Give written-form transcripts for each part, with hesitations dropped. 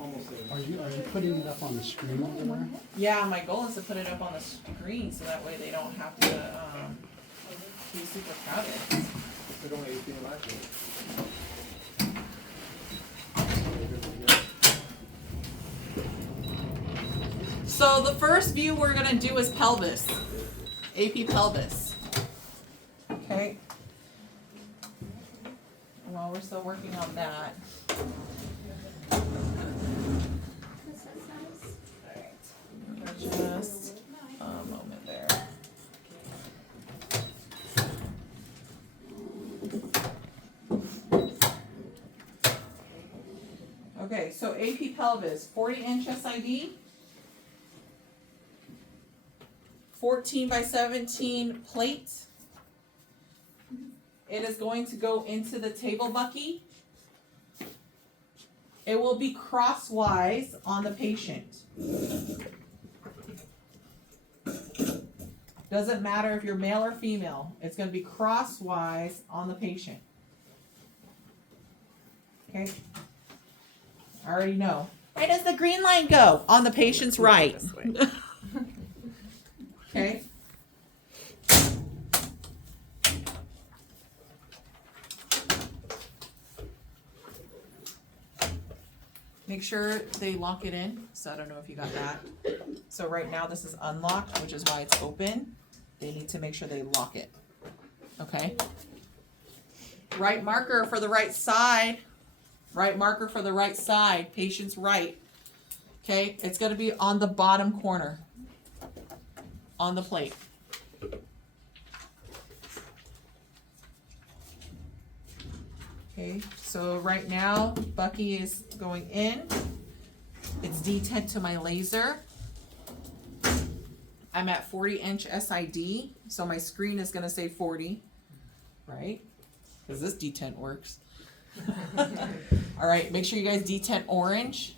Are you putting it up on the screen over there? Yeah, my goal is to put it up on the screen so that way they don't have to be super crowded. So the first view we're gonna do is pelvis, AP pelvis. Okay. While we're still working on that. Just a moment there. Okay, so AP pelvis, 40-inch SID, 14 by 17 plate. It is going to go into the table bucky. It will be crosswise on the patient. Doesn't matter if you're male or female. It's going to be crosswise on the patient. Okay? I already know. Where does the green line go? On the patient's right. Okay? Make sure they lock it in. So I don't know if you got that. So right now this is unlocked, which is why it's open. They need to make sure they lock it. Okay? Right marker for the right side. Right marker for the right side. Patient's right. Okay? It's going to be on the bottom corner. On the plate. Okay, so right now, Bucky is going in. It's detent to my laser. I'm at 40-inch SID, so my screen is going to say 40, right? Because this detent works. All right, make sure you guys detent orange.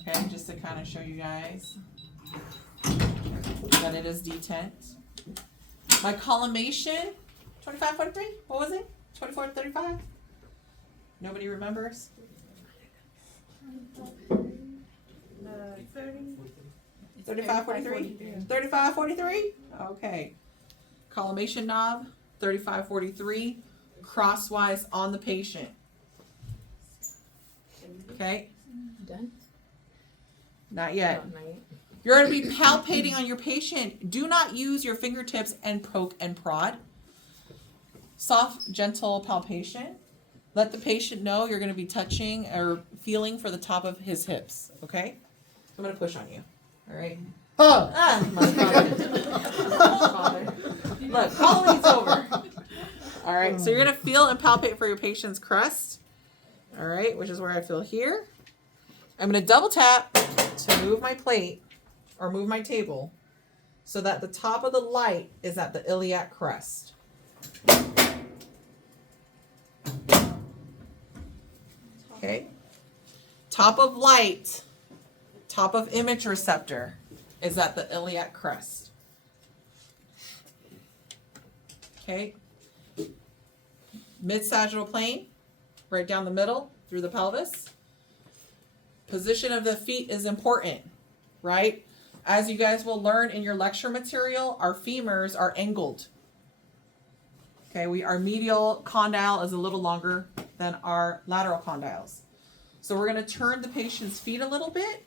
Okay, just to kind of show you guys that it is detent. My collimation, 25, 43, what was it? 24, 35? Nobody remembers? 35, 43? 35, 43? Okay. Collimation knob, 35, 43. Crosswise on the patient. Okay? Done? Not yet. Not yet. You're going to be palpating on your patient. Do not use your fingertips and poke and prod. Soft, gentle palpation. Let the patient know you're going to be touching or feeling for the top of his hips. Okay? I'm going to push on you. All right? Oh! Much father. Look, Halloween's over. All right, so you're going to feel and palpate for your patient's crest. All right, which is where I feel here. I'm going to double tap to move my plate or move my table so that the top of the light is at the iliac crest. Okay. Top of light, top of image receptor is at the iliac crest. Okay. Mid-sagittal plane, right down the middle through the pelvis. Position of the feet is important, right? As you guys will learn in your lecture material, our femurs are angled. Okay, our medial condyle is a little longer than our lateral condyles. So we're going to turn the patient's feet a little bit,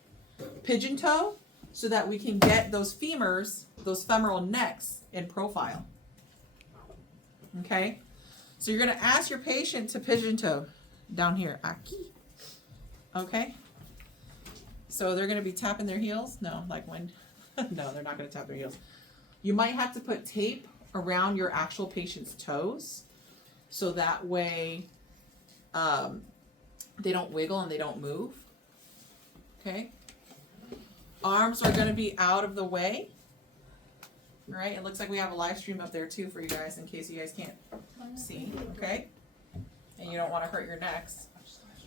pigeon toe, so that we can get those femurs, those femoral necks in profile. Okay? So you're going to ask your patient to pigeon toe down here. Aquí. Okay? So they're going to be tapping their heels? No, like when? No, they're not going to tap their heels. You might have to put tape around your actual patient's toes so that way they don't wiggle and they don't move. Okay? Arms are going to be out of the way. Right? It looks like we have a live stream up there too for you guys in case you guys can't see. Okay? And you don't want to hurt your necks.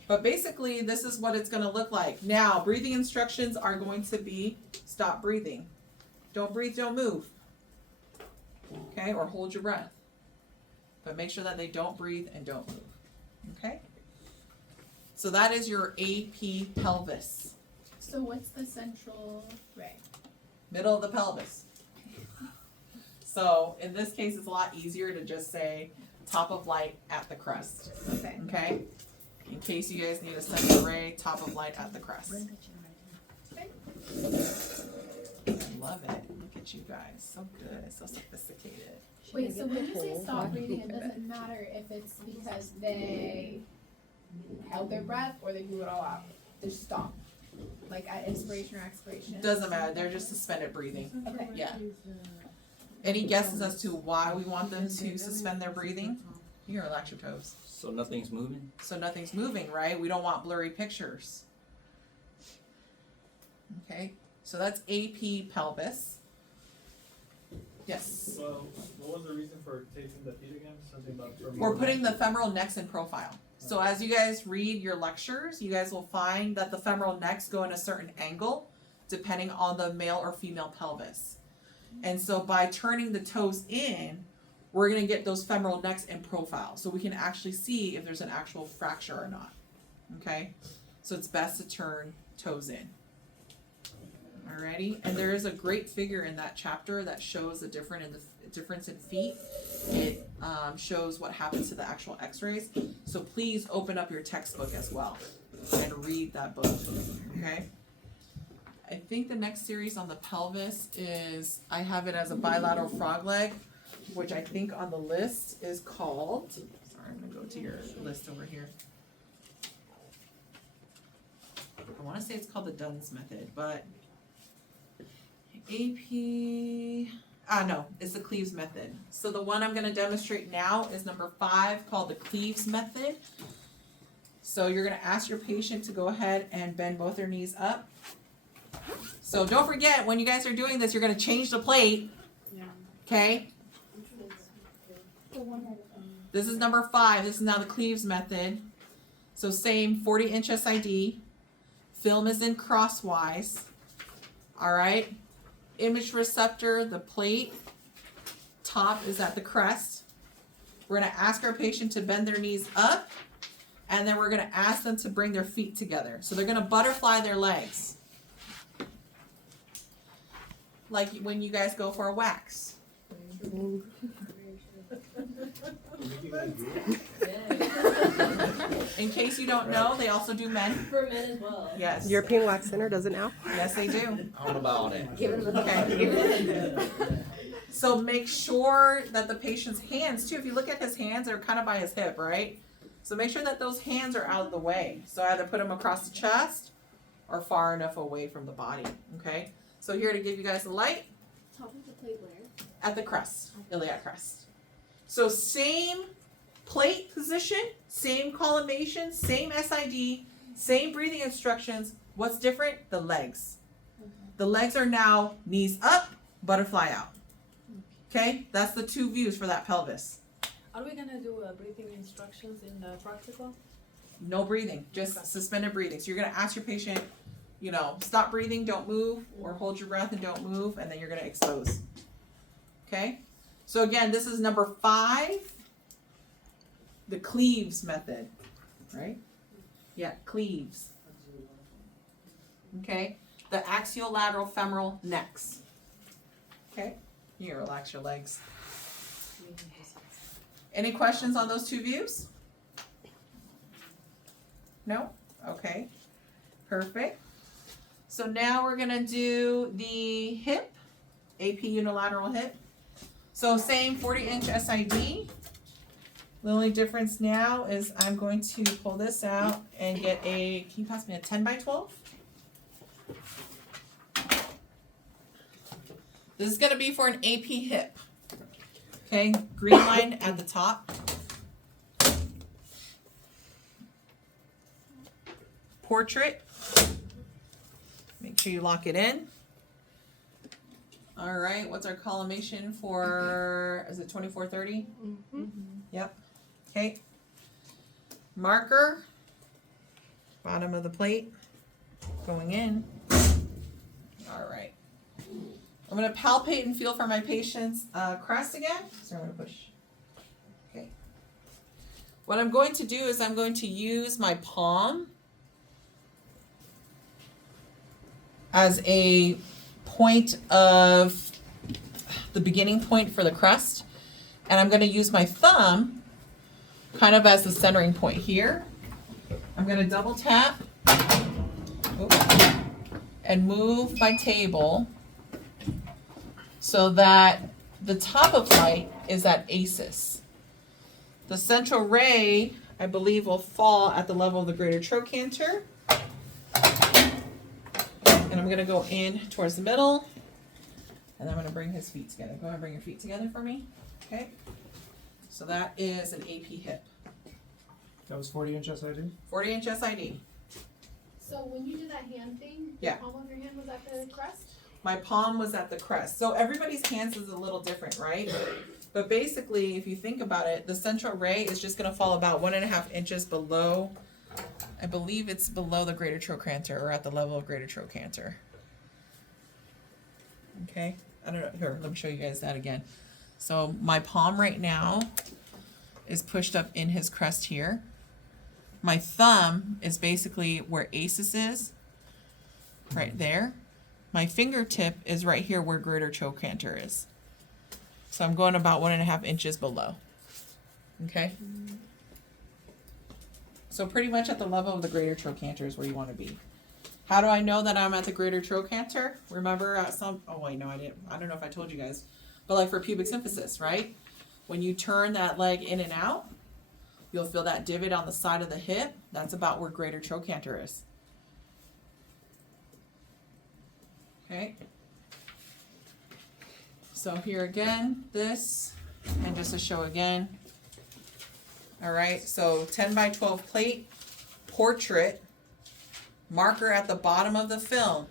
But basically, this is what it's going to look like. Now, breathing instructions are going to be stop breathing. Don't breathe, don't move. Okay? Or hold your breath. But make sure that they don't breathe and don't move. Okay? So that is your AP pelvis, So what's the central ray? middle of the pelvis. So in this case, it's a lot easier to just say top of light at the crest, Okay. okay? In case you guys need a central ray, top of light at the crest. Okay. I love it. Look at you guys. So good. So sophisticated. Wait, so when you say stop breathing, it doesn't matter if it's because they held their breath or they blew it all out. Just stop. Like at inspiration or expiration. Doesn't matter. They're just suspended breathing. Okay. Yeah. Any guesses as to why we want them to suspend their breathing? You can relax your toes. So nothing's moving? So nothing's moving, right? We don't want blurry pictures. Okay. So that's AP pelvis. Yes. So, what was the reason for taking the feet again? Something about We're putting the femoral necks in profile. So as you guys read your lectures, you guys will find that the femoral necks go in a certain angle depending on the male or female pelvis. And so by turning the toes in, we're going to get those femoral necks in profile. So we can actually see if there's an actual fracture or not. Okay? So it's best to turn toes in. Alrighty, and there is a great figure in that chapter that shows the difference in feet. It shows what happens to the actual x-rays. So please open up your textbook as well and read that book, okay? I think the next series on the pelvis is, I have it as a bilateral frog leg, which I think on the list is called, sorry, I'm gonna go to your list over here. I wanna say it's called the Dunn's method, but no, it's the Cleaves method. So the one I'm going to demonstrate now is number 5, called the Cleaves method. So you're going to ask your patient to go ahead and bend both their knees up. So don't forget, when you guys are doing this, you're going to change the plate. Okay? This is number 5. This is now the Cleaves method. So same 40-inch SID. Film is in crosswise. All right? Image receptor, the plate, top is at the crest. We're going to ask our patient to bend their knees up, and then we're going to ask them to bring their feet together. So they're going to butterfly their legs. Like when you guys go for a wax. In case you don't know, they also do men. For men as well. Yes. European Wax Center does it now? Yes, they do. How about it? Okay. So make sure that the patient's hands, too, if you look at his hands, they're kind of by his hip, right? So make sure that those hands are out of the way. So either put them across the chest or far enough away from the body, okay? So here to give you guys the light. Top of the plate where? At the crest, iliac crest. So same plate position, same collimation, same SID, same breathing instructions. What's different? The legs. The legs are now knees up, butterfly out. Okay, that's the 2 views for that pelvis. Are we gonna do breathing instructions in the practical? No breathing, just Okay. suspended breathing. So you're gonna ask your patient, stop breathing, don't move, or hold your breath and don't move, and then you're gonna expose. Okay? So again, this is number 5, the Cleaves method, right? Yeah, Cleaves. Okay? The axiolateral femoral necks. Okay? You can relax your legs. Any questions on those 2 views? No? Okay. Perfect. So now we're going to do the hip, AP unilateral hip. So same 40-inch SID. The only difference now is I'm going to pull this out and get can you pass me a 10 by 12? This is going to be for an AP hip. Okay, green line at the top. Portrait. Make sure you lock it in. All right, what's our collimation for, is it 2430? Yep. Okay. Marker. Bottom of the plate. Going in. All right. I'm going to palpate and feel for my patient's crest again. So I'm going to push. Okay. What I'm going to do is I'm going to use my palm as a point of the beginning point for the crest. And I'm gonna use my thumb kind of as the centering point here. I'm gonna double tap and move my table so that the top of light is at ACES. The central ray, I believe, will fall at the level of the greater trochanter. And I'm gonna go in towards the middle, and I'm gonna bring his feet together. Go ahead and bring your feet together for me. Okay. So that is an AP hip. That was 40-inch SID? 40-inch SID. So when you did that hand thing, Yeah. the palm of your hand was at the crest? My palm was at the crest. So everybody's hands is a little different, right? But basically, if you think about it, the central ray is just gonna fall about 1.5 inches below, I believe it's below the greater trochanter or at the level of greater trochanter. Okay, I don't know, here, let me show you guys that again. So my palm right now is pushed up in his crest here. My thumb is basically where ACES is, right there. My fingertip is right here where greater trochanter is. So I'm going about 1.5 inches below. Okay? So pretty much at the level of the greater trochanter is where you want to be. How do I know that I'm at the greater trochanter? Remember at some, oh wait, no, I didn't. I don't know if I told you guys. But like for pubic symphysis, right? When you turn that leg in and out, you'll feel that divot on the side of the hip. That's about where greater trochanter is. Okay. So here again, this, and just to show again. All right, so 10 by 12 plate, portrait, marker at the bottom of the film.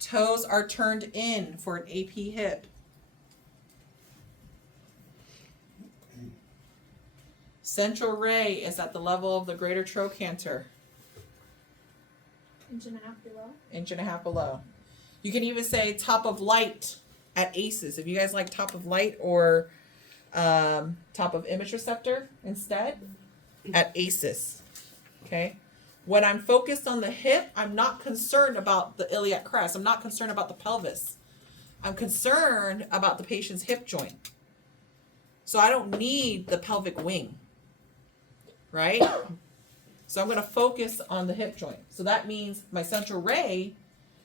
Toes are turned in for an AP hip. Central ray is at the level of the greater trochanter. 1.5 inches below. 1.5 inches below. You can even say top of light at ACES. If you guys like top of light or top of image receptor instead, at ACES. Okay? When I'm focused on the hip, I'm not concerned about the iliac crest. I'm not concerned about the pelvis. I'm concerned about the patient's hip joint. So I don't need the pelvic wing. Right? So I'm going to focus on the hip joint. So that means my central ray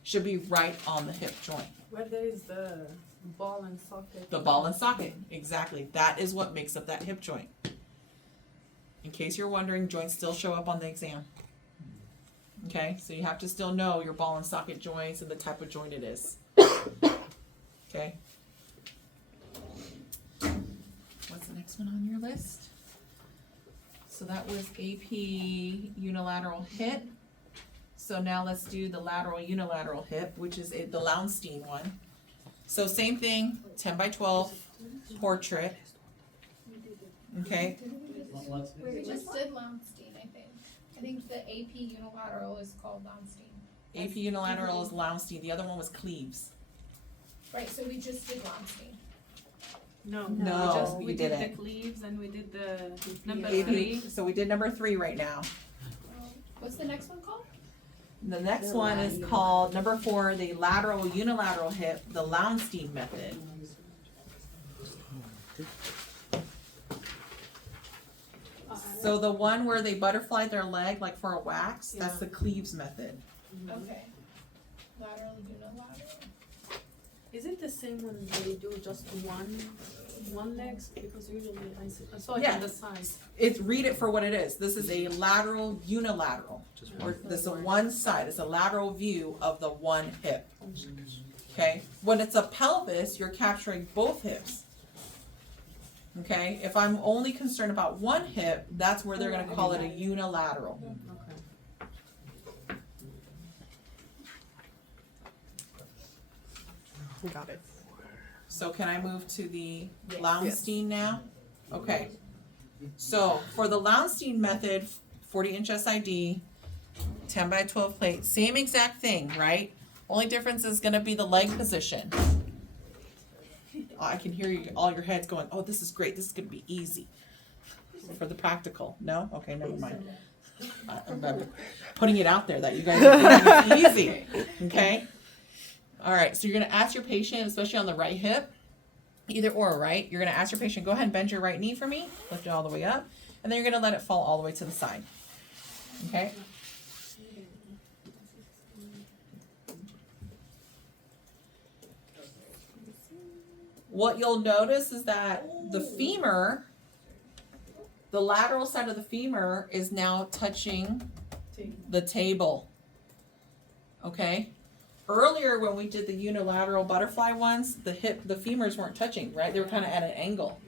should be right on the hip joint. Where there is the ball and socket. The ball and socket, exactly. That is what makes up that hip joint. In case you're wondering, joints still show up on the exam. Okay, so you have to still know your ball and socket joints and the type of joint it is. Okay. What's the next one on your list? So that was AP unilateral hip. So now let's do the lateral unilateral hip, which is the Lowenstein one. So same thing, 10 by 12, portrait. Okay. We just did Lowenstein, I think. I think the AP unilateral is called Lowenstein. AP unilateral is Lowenstein. The other one was Cleves. Right, so we just did Lowenstein. No, No, we we did didn't. the cleaves and we did the number AP, 3. so we did number 3 right now. What's the next one called? The next one is called number 4, the lateral unilateral hip, the Lowenstein method. So the one where they butterfly their leg like for a wax, that's the Cleves method. Okay. Lateral unilateral. Is it the same when they do just one legs? Because usually I saw it Yeah. on the side. It's read it for what it is. This is a lateral unilateral. Or this is a one side. It's a lateral view of the one hip. Okay. When it's a pelvis, you're capturing both hips. Okay. If I'm only concerned about one hip, that's where they're going to call it a unilateral. Okay. Got it. So can I move to the Lowenstein now? Okay. So for the Lowenstein method, 40-inch SID, 10 by 12 plate, same exact thing, right? Only difference is going to be the leg position. I can hear you, all your heads going, oh, this is great. This is going to be easy for the practical. No? Okay, never mind. I'm putting it out there that you guys are thinking it's easy. Okay? All right, so you're going to ask your patient, especially on the right hip, either or, right? You're going to ask your patient, go ahead and bend your right knee for me, lift it all the way up, and then you're going to let it fall all the way to the side. Okay? What you'll notice is that the femur, the lateral side of the femur is now touching the table. Okay? Earlier when we did the unilateral butterfly ones, the femurs weren't touching, right? They were kind of at an angle.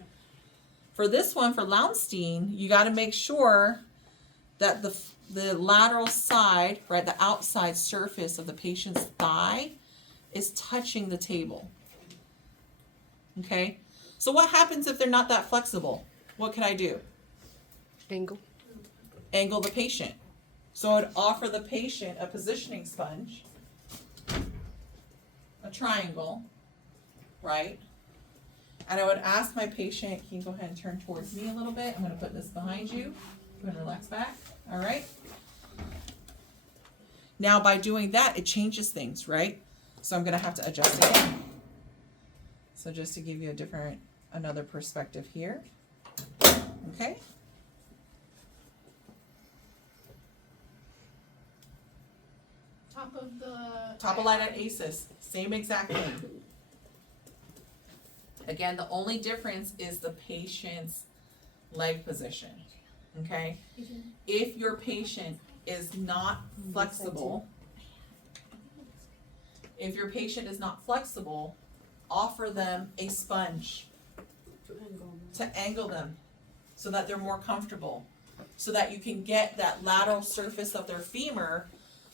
For this one, for Lowenstein, you got to make sure that the lateral side, right, the outside surface of the patient's thigh is touching the table. Okay? So what happens if they're not that flexible? What can I do? Angle. Angle the patient. So I'd offer the patient a positioning sponge, a triangle, right? And I would ask my patient, can you go ahead and turn towards me a little bit? I'm going to put this behind you. Go ahead and relax back. All right? Now by doing that, it changes things, right? So I'm going to have to adjust again. So just to give you another perspective here. Okay? Top of line at ACES. Same exact thing. Again, the only difference is the patient's leg position. Okay? If your patient is not flexible, offer them a sponge to angle them so that they're more comfortable, so that you can get that lateral surface of their femur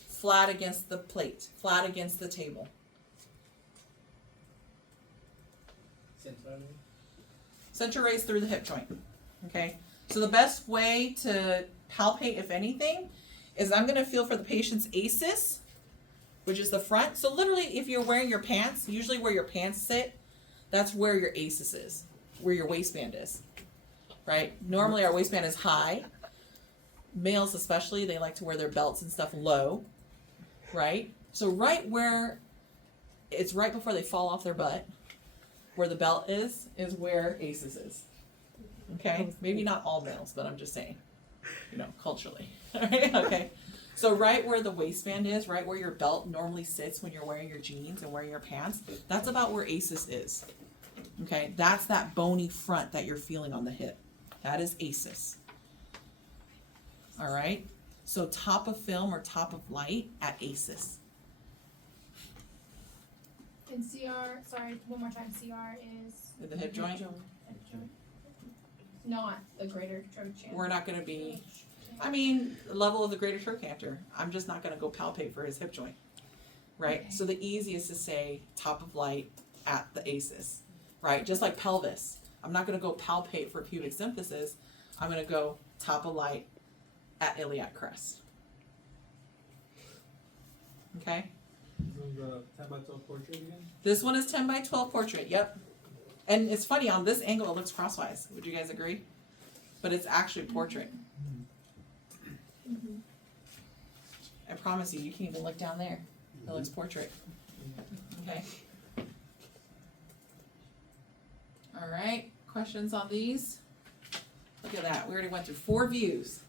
flat against the plate, flat against the table. Center raise through the hip joint. Okay? So the best way to palpate, if anything, is I'm going to feel for the patient's ACES, which is the front. So literally, if you're wearing your pants, usually where your pants sit, that's where your ACES is, where your waistband is, right? Normally our waistband is high. Males especially, they like to wear their belts and stuff low, right? So right where, it's right before they fall off their butt, where the belt is where ACES is. Okay? Maybe not all males, but I'm just saying, culturally. All right? Okay. So right where the waistband is, right where your belt normally sits when you're wearing your jeans and wearing your pants, that's about where ACES is. Okay? That's that bony front that you're feeling on the hip. That is ACES. All right? So top of film or top of light at ACES. And CR, sorry, one more time, CR is In the hip joint? not the greater trochanter. We're not going to be, the level of the greater trochanter. I'm just not going to go palpate for his hip joint, right? Okay. So the easiest is to say top of light at the ACES, right? Just like pelvis. I'm not going to go palpate for pubic symphysis. I'm going to go top of light at iliac crest. Okay? This one's a 10 by 12 portrait again? This one is 10 by 12 portrait, yep. And it's funny, on this angle it looks crosswise. Would you guys agree? But it's actually portrait. Mm-hmm. I promise you, you can even look down there. It looks portrait. Okay. All right, questions on these? Look at that, we already went through 4 views.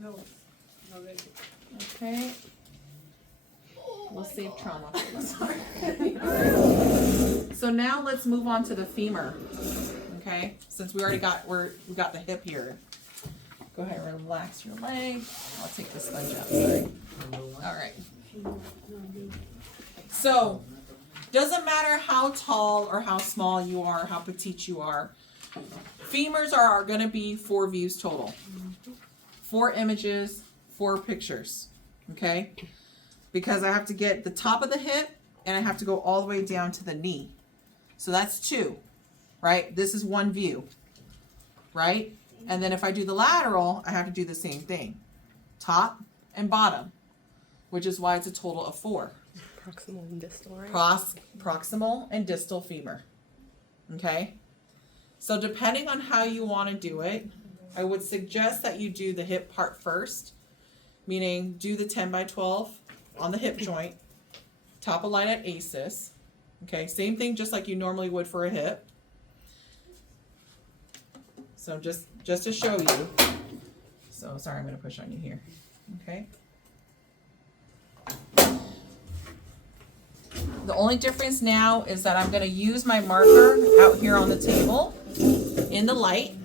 No. Okay. We'll save trauma. Sorry. So now let's move on to the femur. Okay, since we already got we got the hip here. Go ahead and relax your leg. I'll take the sponge out. Sorry. All right. So doesn't matter how tall or how small you are, how petite you are. Femurs are going to be 4 views total. 4 images, 4 pictures. Okay? Because I have to get the top of the hip and I have to go all the way down to the knee. So that's 2, right? This is 1 view, right? And then if I do the lateral, I have to do the same thing. Top and bottom, which is why it's a total of 4. Proximal and distal, right? Proximal and distal femur. Okay? So depending on how you want to do it, I would suggest that you do the hip part first, meaning do the 10 by 12 on the hip joint, top a line at ACES. Okay, same thing just like you normally would for a hip. So just to show you. So sorry, I'm going to push on you here. Okay. The only difference now is that I'm going to use my marker out here on the table in the light.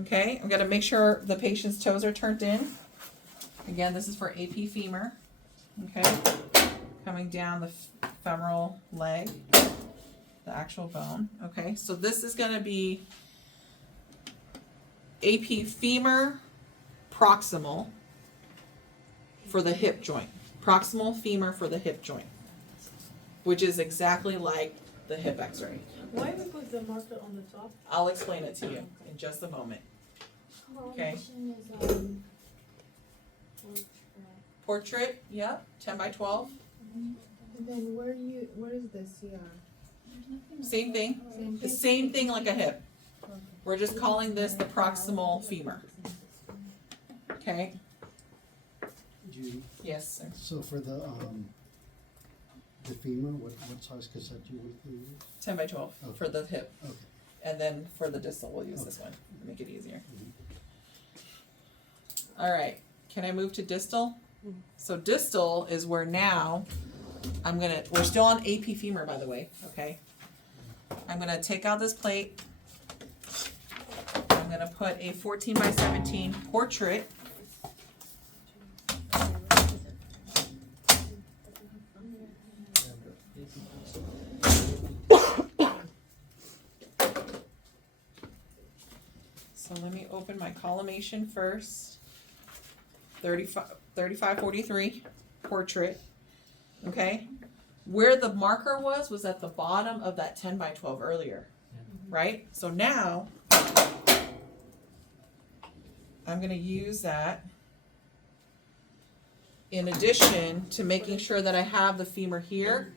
Okay, I'm going to make sure the patient's toes are turned in. Again, this is for AP femur. Okay, coming down the femoral leg, the actual bone. Okay, so this is going to be AP femur proximal for the hip joint. Proximal femur for the hip joint, which is exactly like the hip x-ray. Why we put the marker on the top? I'll explain it to you in just a moment. Okay. Portrait, yep, 10 by 12. And then where is the CR? Same thing. The same thing like a hip. We're just calling this the proximal femur. Okay. Judy, Yes, sir. so for the femur, what size cassette you would use? 10 by 12 for the hip. Okay. And then for the distal, we'll use this one to make it easier. All right. Can I move to distal? So distal is where now we're still on AP femur, by the way. Okay. I'm going to take out this plate. I'm going to put a 14 by 17 portrait. So let me open my collimation first. 3543 portrait. Okay. Where the marker was at the bottom of that 10 by 12 earlier. Right? So now I'm going to use that in addition to making sure that I have the femur here.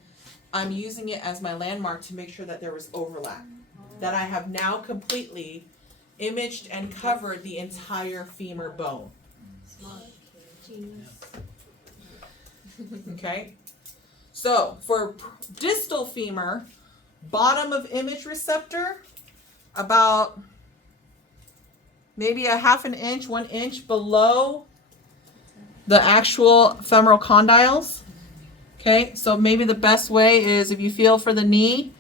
I'm using it as my landmark to make sure that there was overlap. That I have now completely imaged and covered the entire femur bone. Smart. Genius. Okay? So for distal femur, bottom of image receptor, about maybe a half an inch, 1 inch below the actual femoral condyles. Okay, so maybe the best way is if you feel for the knee,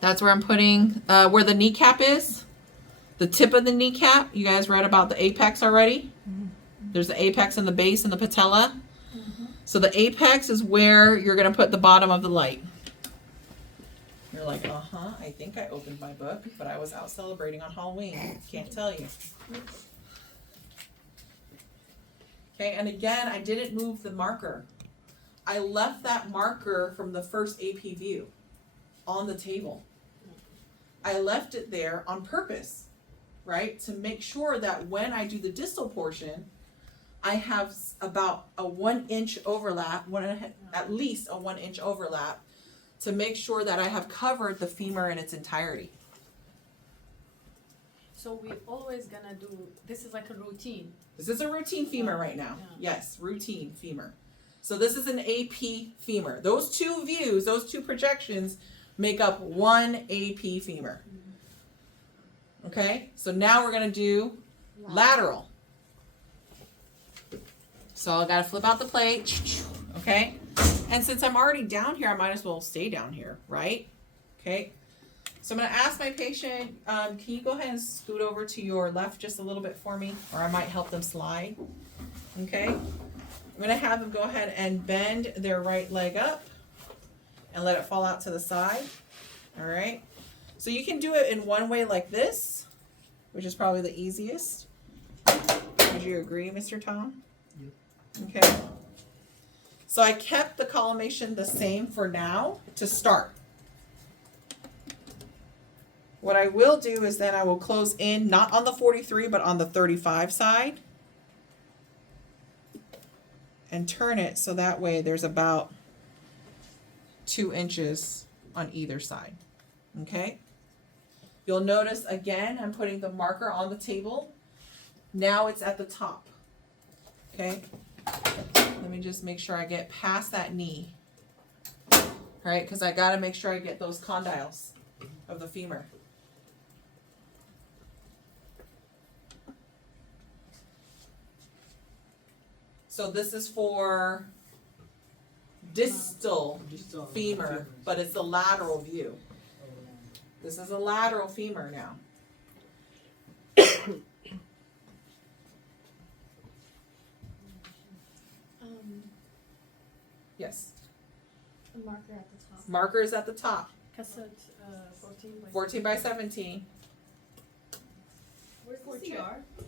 that's where I'm putting, where the kneecap is, the tip of the kneecap. You guys read about the apex already? There's the apex and the base and the patella. So the apex is where you're going to put the bottom of the light. You're like, I think I opened my book, but I was out celebrating on Halloween. Can't tell you. Okay, and again, I didn't move the marker. I left that marker from the first AP view on the table. I left it there on purpose, right? To make sure that when I do the distal portion, I have about a 1 inch overlap, at least a 1 inch overlap, to make sure that I have covered the femur in its entirety. So we always gonna do, this is like a routine. This is a routine femur right now. Yeah. Yes, routine femur. So this is an AP femur. Those two views, those two projections make up one AP femur. Okay, so now we're gonna do lateral. So I gotta flip out the plate, okay? And since I'm already down here, I might as well stay down here, right? Okay, so I'm gonna ask my patient, can you go ahead and scoot over to your left just a little bit for me? Or I might help them slide, okay? I'm gonna have them go ahead and bend their right leg up and let it fall out to the side, all right? So you can do it in one way like this, which is probably the easiest. Would you agree, Mr. Tom? Okay. So I kept the collimation the same for now to start. What I will do is then I will close in, not on the 43, but on the 35 side. And turn it so that way there's about 2 inches on either side. Okay? You'll notice again, I'm putting the marker on the table. Now it's at the top. Okay? Let me just make sure I get past that knee. All right, because I got to make sure I get those condyles of the femur. So this is for distal femur, but it's the lateral view. This is a lateral femur now. Yes. The marker at the top. Marker is at the top. Cassette 14 by 14 by 17. Where's the CR?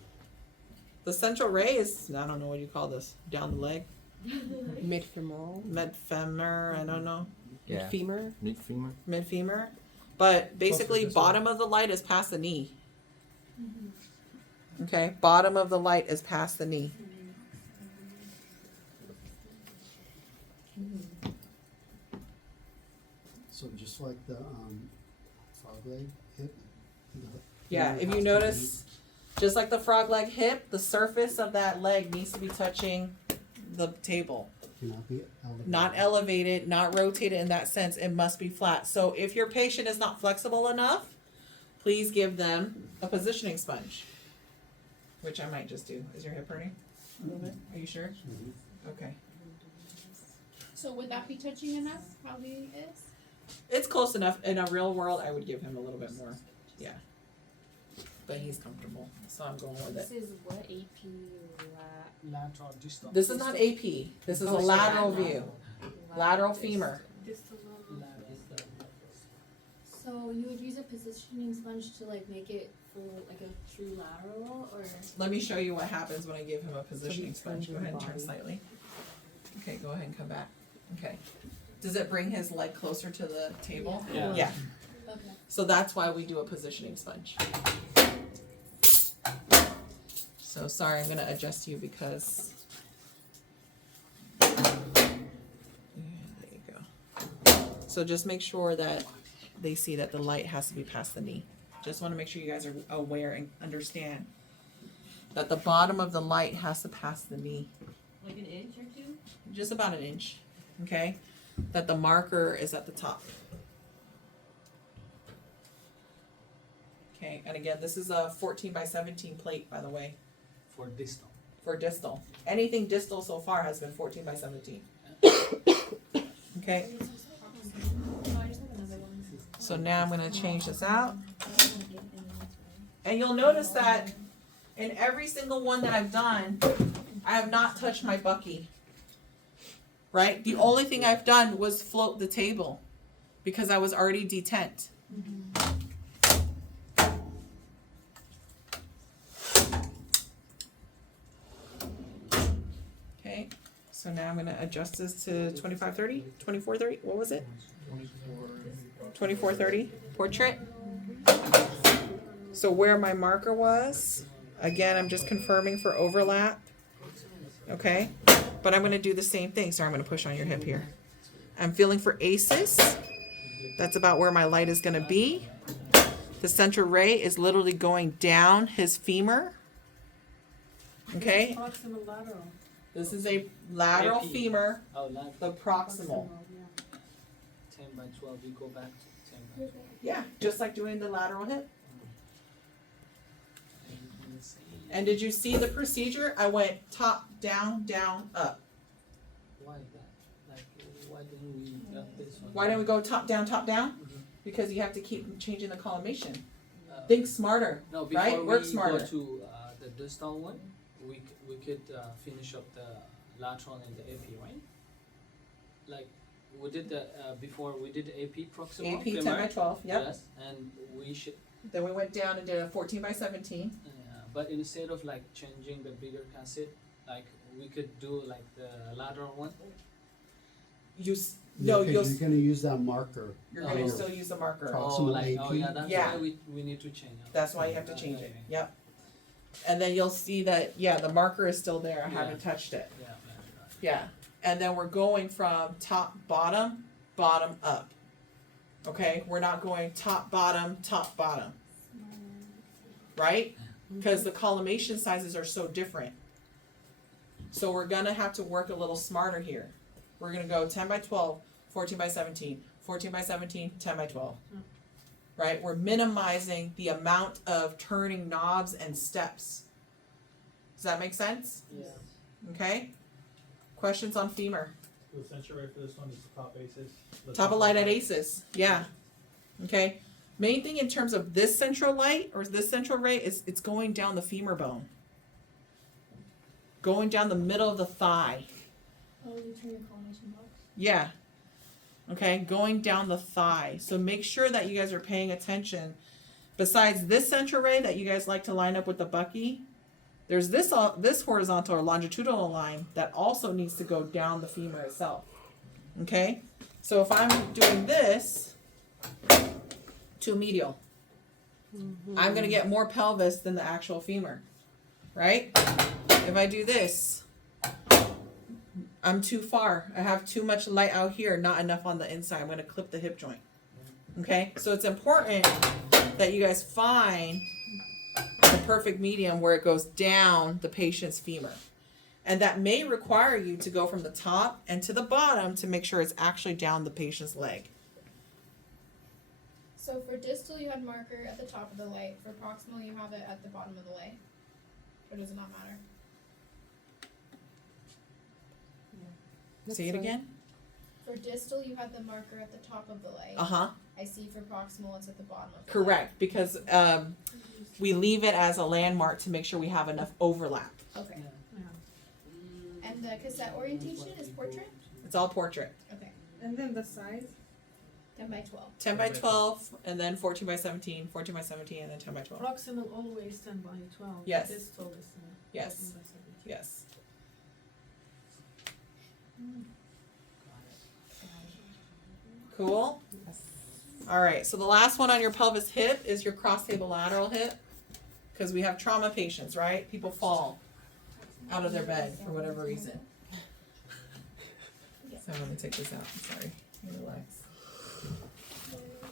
The central ray is, I don't know what you call this, down the leg. Mid-femoral. Mid-femur, I don't know. Yeah. Femur. Mid-femur. Mid-femur. But basically, this bottom of the light is past the knee. Okay, bottom of the light is past the knee. So just like the frog leg hip. the Yeah, femur if has you to notice, just like the frog leg hip, the surface of that leg needs to be touching the table. cannot be elevated. Not elevated, not rotated in that sense. It must be flat. So if your patient is not flexible enough, please give them a positioning sponge, which I might just do. Is your hip hurting a little bit? Are you sure? Mhm. Okay. So would that be touching enough? Probably is. It's close enough. In a real world, I would give him a little bit more. Yeah. But he's comfortable, so I'm going with This it. is what AP Lateral distal. This is not AP. This is a lateral view. Lateral femur. distal So you would use a positioning sponge to like make it full, like a true lateral, or Let me show you what happens when I give him a positioning sponge. Go sponge ahead and the turn body. slightly. Okay, go ahead and come back. Okay. Does it bring his leg closer to the table? Yeah. Yeah. okay. So that's why we do a positioning sponge. So sorry, I'm gonna adjust you because. Yeah, there you go. So just make sure that they see that the light has to be past the knee. Just wanna make sure you guys are aware and understand that the bottom of the light has to pass the knee. Like an inch or two? Just about an inch, okay? That the marker is at the top. Okay, and again, this is a 14 by 17 plate, by the way, For distal. for distal. Anything distal so far has been 14 by 17. Okay, so now I'm gonna change this out. And you'll notice that in every single one that I've done, I have not touched my bucky. Right? The only thing I've done was float the table because I was already detent. Okay, so now I'm gonna adjust this to 2530, 2430, what was it? 2430, portrait. So where my marker was, again, I'm just confirming for overlap. Okay, but I'm gonna do the same thing. Sorry, I'm gonna push on your hip here. I'm feeling for ACES. That's about where my light is gonna be. The central ray is literally going down his femur. Okay, proximal lateral. this is a lateral AP. femur, Oh, lateral. the proximal. Yeah. 10 by 12, we go back to 10 by 12. Yeah, just like doing the lateral hip. And let's see. And did you see the procedure? I went top, down, up. Why that? Like, why didn't we got this one? Why didn't we go top, down, top, down? Mhm. Because you have to keep changing the collimation. Uh, Think smarter. No, before right? Work we smarter. go to the distal one, we could finish up the lateral and the AP, right? Like we did the before we did the AP proximal AP 10 femur. by 12, yep. Yes, and we should. Then we went down and did a 14 by 17. But instead of like changing the bigger cassette, like we could do like the lateral one. No, Because you'll, you're gonna use that marker. you're gonna Oh. still use the marker. Proximal Oh, like AP? yeah, that's Yeah. why we need to change it. That's why you have to change it. Okay. Yep. And then you'll see that, yeah, the marker is still there. I Yeah. haven't touched it. Yeah. Yeah. And then we're going from top, bottom up. Okay? We're not going top, bottom, right? Because the collimation sizes are so different. So we're gonna have to work a little smarter here. We're gonna go 10 by 12, 14 by 17, 14 by 17, 10 by 12. Right? We're minimizing the amount of turning knobs and steps. Does that make sense? Yeah. Okay? Questions on femur? The center right for this one is the top aces. The Top of light at aces. Yeah. Okay. Main thing in terms of this central light or this central ray is it's going down the femur bone. Going down the middle of the thigh. Oh, you turn your collimation box. Yeah. Okay, going down the thigh. So make sure that you guys are paying attention. Besides this central ray that you guys like to line up with the bucky, there's this horizontal or longitudinal line that also needs to go down the femur itself. Okay? So if I'm doing this to medial, I'm going to get more pelvis than the actual femur. Right? If I do this, I'm too far. I have too much light out here, not enough on the inside. I'm going to clip the hip joint. Okay? So it's important that you guys find the perfect medium where it goes down the patient's femur. And that may require you to go from the top and to the bottom to make sure it's actually down the patient's leg. So for distal, you had marker at the top of the leg. For proximal, you have it at the bottom of the leg. Or does it not matter? Say it again? For distal, you had the marker at the top of the leg. Uh-huh. I see for proximal, it's at the bottom of the Correct, because we leave it as a landmark to make sure we have enough overlap. leg. Okay. Yeah. And the cassette orientation is portrait? It's all portrait. Okay. And then the size? 10 by 12. 10 by 12, and then 14 by 17, 14 by 17, and then 10 by 12. Proximal always 10 by 12. Yes. Distal is Yes. 14 by 17. Yes. Cool? All right, so the last one on your pelvis hip is your cross table lateral hip. Because we have trauma patients, right? People fall out of their bed for whatever reason. So I'm going to take this out. Sorry. Relax.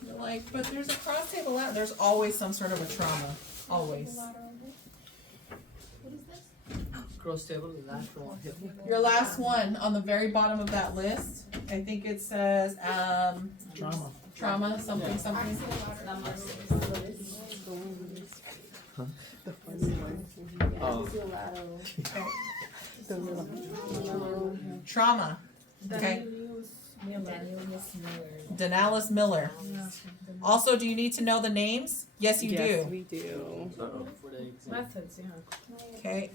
You're like, but there's a cross table lateral. There's always some sort of a trauma. Always. What is this? Cross table, lateral hip. Your last one on the very bottom of that list, I think it says trauma, something. Trauma. Okay. Danalis Miller. Also, do you need to know the names? Yes, you Yes, do. we do. For the exam. Methods, yeah. Okay.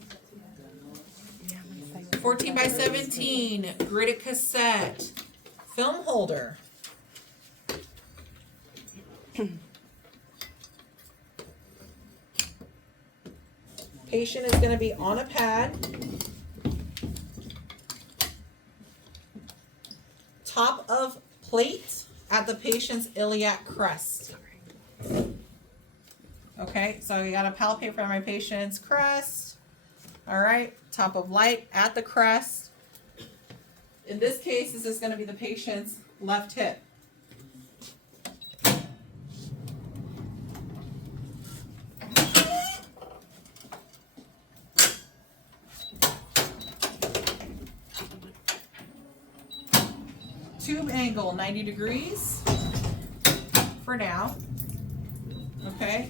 14 by 17, gridded cassette, film holder. Patient is going to be on a pad. Top of plate at the patient's iliac crest. Okay, so you gotta palpate for my patient's crest. All right, top of light at the crest. In this case, this is gonna be the patient's left hip. Tube angle 90 degrees for now. Okay.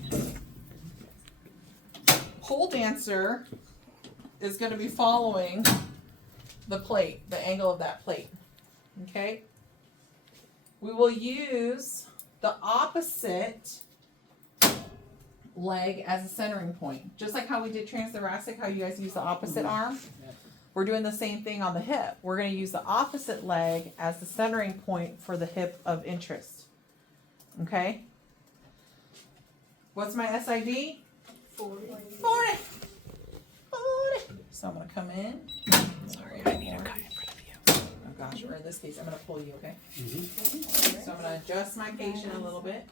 Pole dancer is going to be following the plate, the angle of that plate. Okay. We will use the opposite leg as a centering point. Just like how we did transthoracic, how you guys use the opposite arm. Yeah. We're doing the same thing on the hip. We're going to use the opposite leg as the centering point for the hip of interest. Okay? What's my SID? 40. So I'm going to come in. Sorry, I need a cut in front of you. Oh gosh, or in this case, I'm going to pull you, okay? So I'm going to adjust my patient a little bit.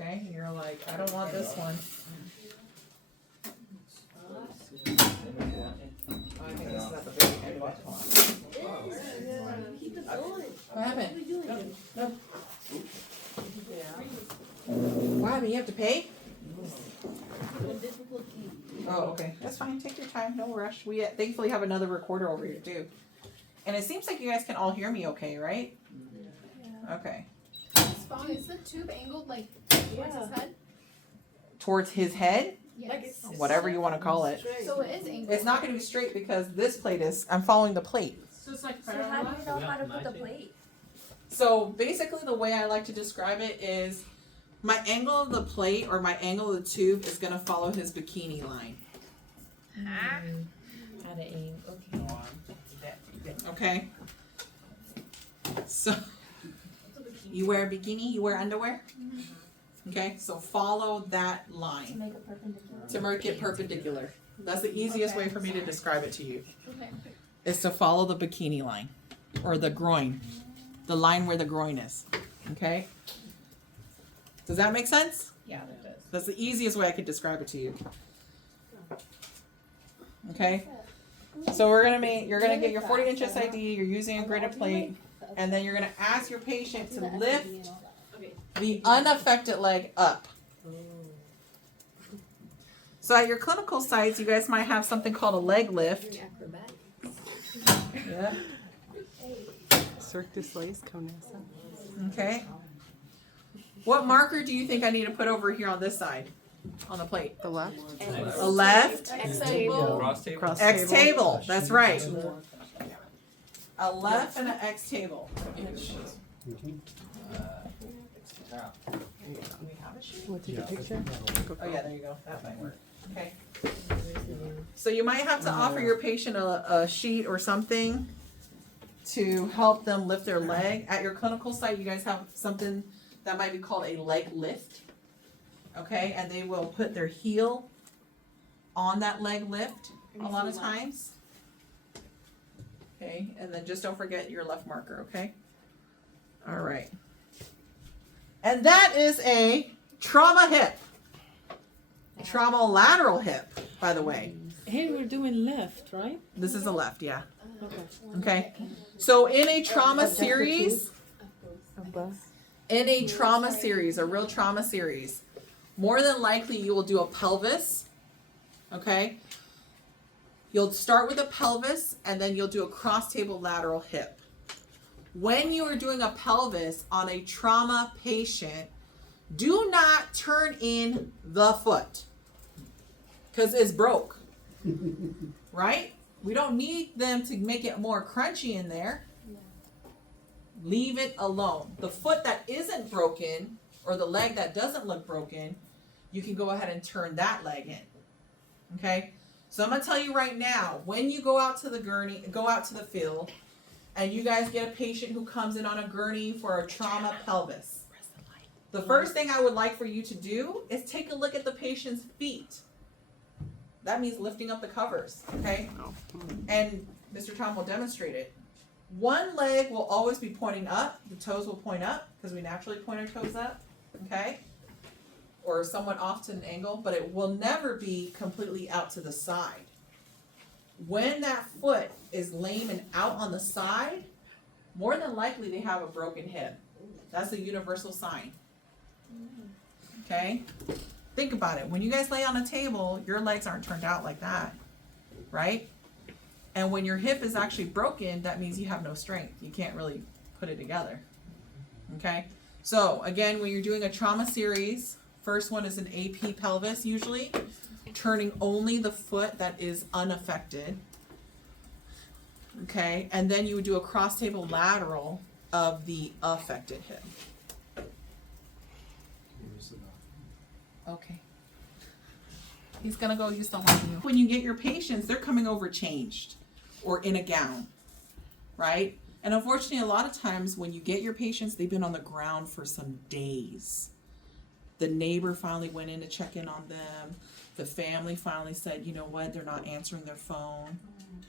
Okay, you're like, I don't want this one. Oh, I think this is at the very end of it. Keep it going. What happened? What are you doing? No. What happened? You have to pay? Difficulty. Oh, okay. That's fine. Take your time. No rush. We thankfully have another recorder over here too. And it seems like you guys can all hear me okay, right? Okay. It's fine. Is the tube angled like towards his head? Towards his head? Yes. Whatever you want to call it. So it is angled. It's not going to be straight because this plate is, I'm following the plate. So it's like So how do you know We how have to to put the match it. plate? So basically the way I like to describe it is my angle of the plate or my angle of the tube is going to follow his bikini line. How to aim, okay. Okay? So you wear a bikini, you wear underwear? Okay, so follow that To line make it perpendicular? to make it perpendicular. That's the easiest way for me to describe it to you. Okay. Is to follow the bikini line or the groin, the line where the groin is. Okay? Does that make sense? Yeah, that does. That's the easiest way I could describe it to you. Okay? So you're gonna get your 40-inch SID, you're using a gridded plate, and then you're gonna ask your patient to lift the unaffected leg up. So at your clinical sites, you guys might have something called a leg lift. Yeah. Cirque du Soleil's Conessa. Okay. What marker do you think I need to put over here on this side? On the plate? The left. A left X table. Cross table. Cross X table. That's right. A left and an X table. Want to take a picture? Oh yeah, there you go. That might work. Okay. So you might have to offer your patient a sheet or something to help them lift their leg. At your clinical site, you guys have something that might be called a leg lift. Okay, and they will put their heel on that leg lift a lot of times. Okay, and then just don't forget your left marker, okay? All right. And that is a trauma hip. Trauma lateral hip, by the way. Hey, we're doing left, right? This is a left, yeah. Okay. Okay. So in a trauma series, Above. a real trauma series, more than likely you will do a pelvis. Okay. You'll start with a pelvis and then you'll do a cross table lateral hip. When you are doing a pelvis on a trauma patient, do not turn in the foot because it's broke. Right? We don't need them to make it more crunchy in there. Leave it alone. The foot that isn't broken or the leg that doesn't look broken, you can go ahead and turn that leg in. Okay? So I'm going to tell you right now, when you go out to the gurney, go out to the field, and you guys get a patient who comes in on a gurney for a trauma pelvis, the first thing I would like for you to do is take a look at the patient's feet. That means lifting up the covers, okay? And Mr. Tom will demonstrate it. One leg will always be pointing up. The toes will point up because we naturally point our toes up, okay? Or somewhat off to an angle, but it will never be completely out to the side. When that foot is lame and out on the side, more than likely they have a broken hip. That's a universal sign. Okay? Think about it. When you guys lay on a table, your legs aren't turned out like that, right? And when your hip is actually broken, that means you have no strength. You can't really put it together. Okay? So, again, when you're doing a trauma series, first one is an AP pelvis usually, turning only the foot that is unaffected. Okay? And then you would do a cross table lateral of the affected hip. Okay. He's gonna go use the line. When you get your patients, they're coming over changed or in a gown, right? And unfortunately, a lot of times when you get your patients, they've been on the ground for some days. The neighbor finally went in to check in on them. The family finally said, you know what, they're not answering their phone,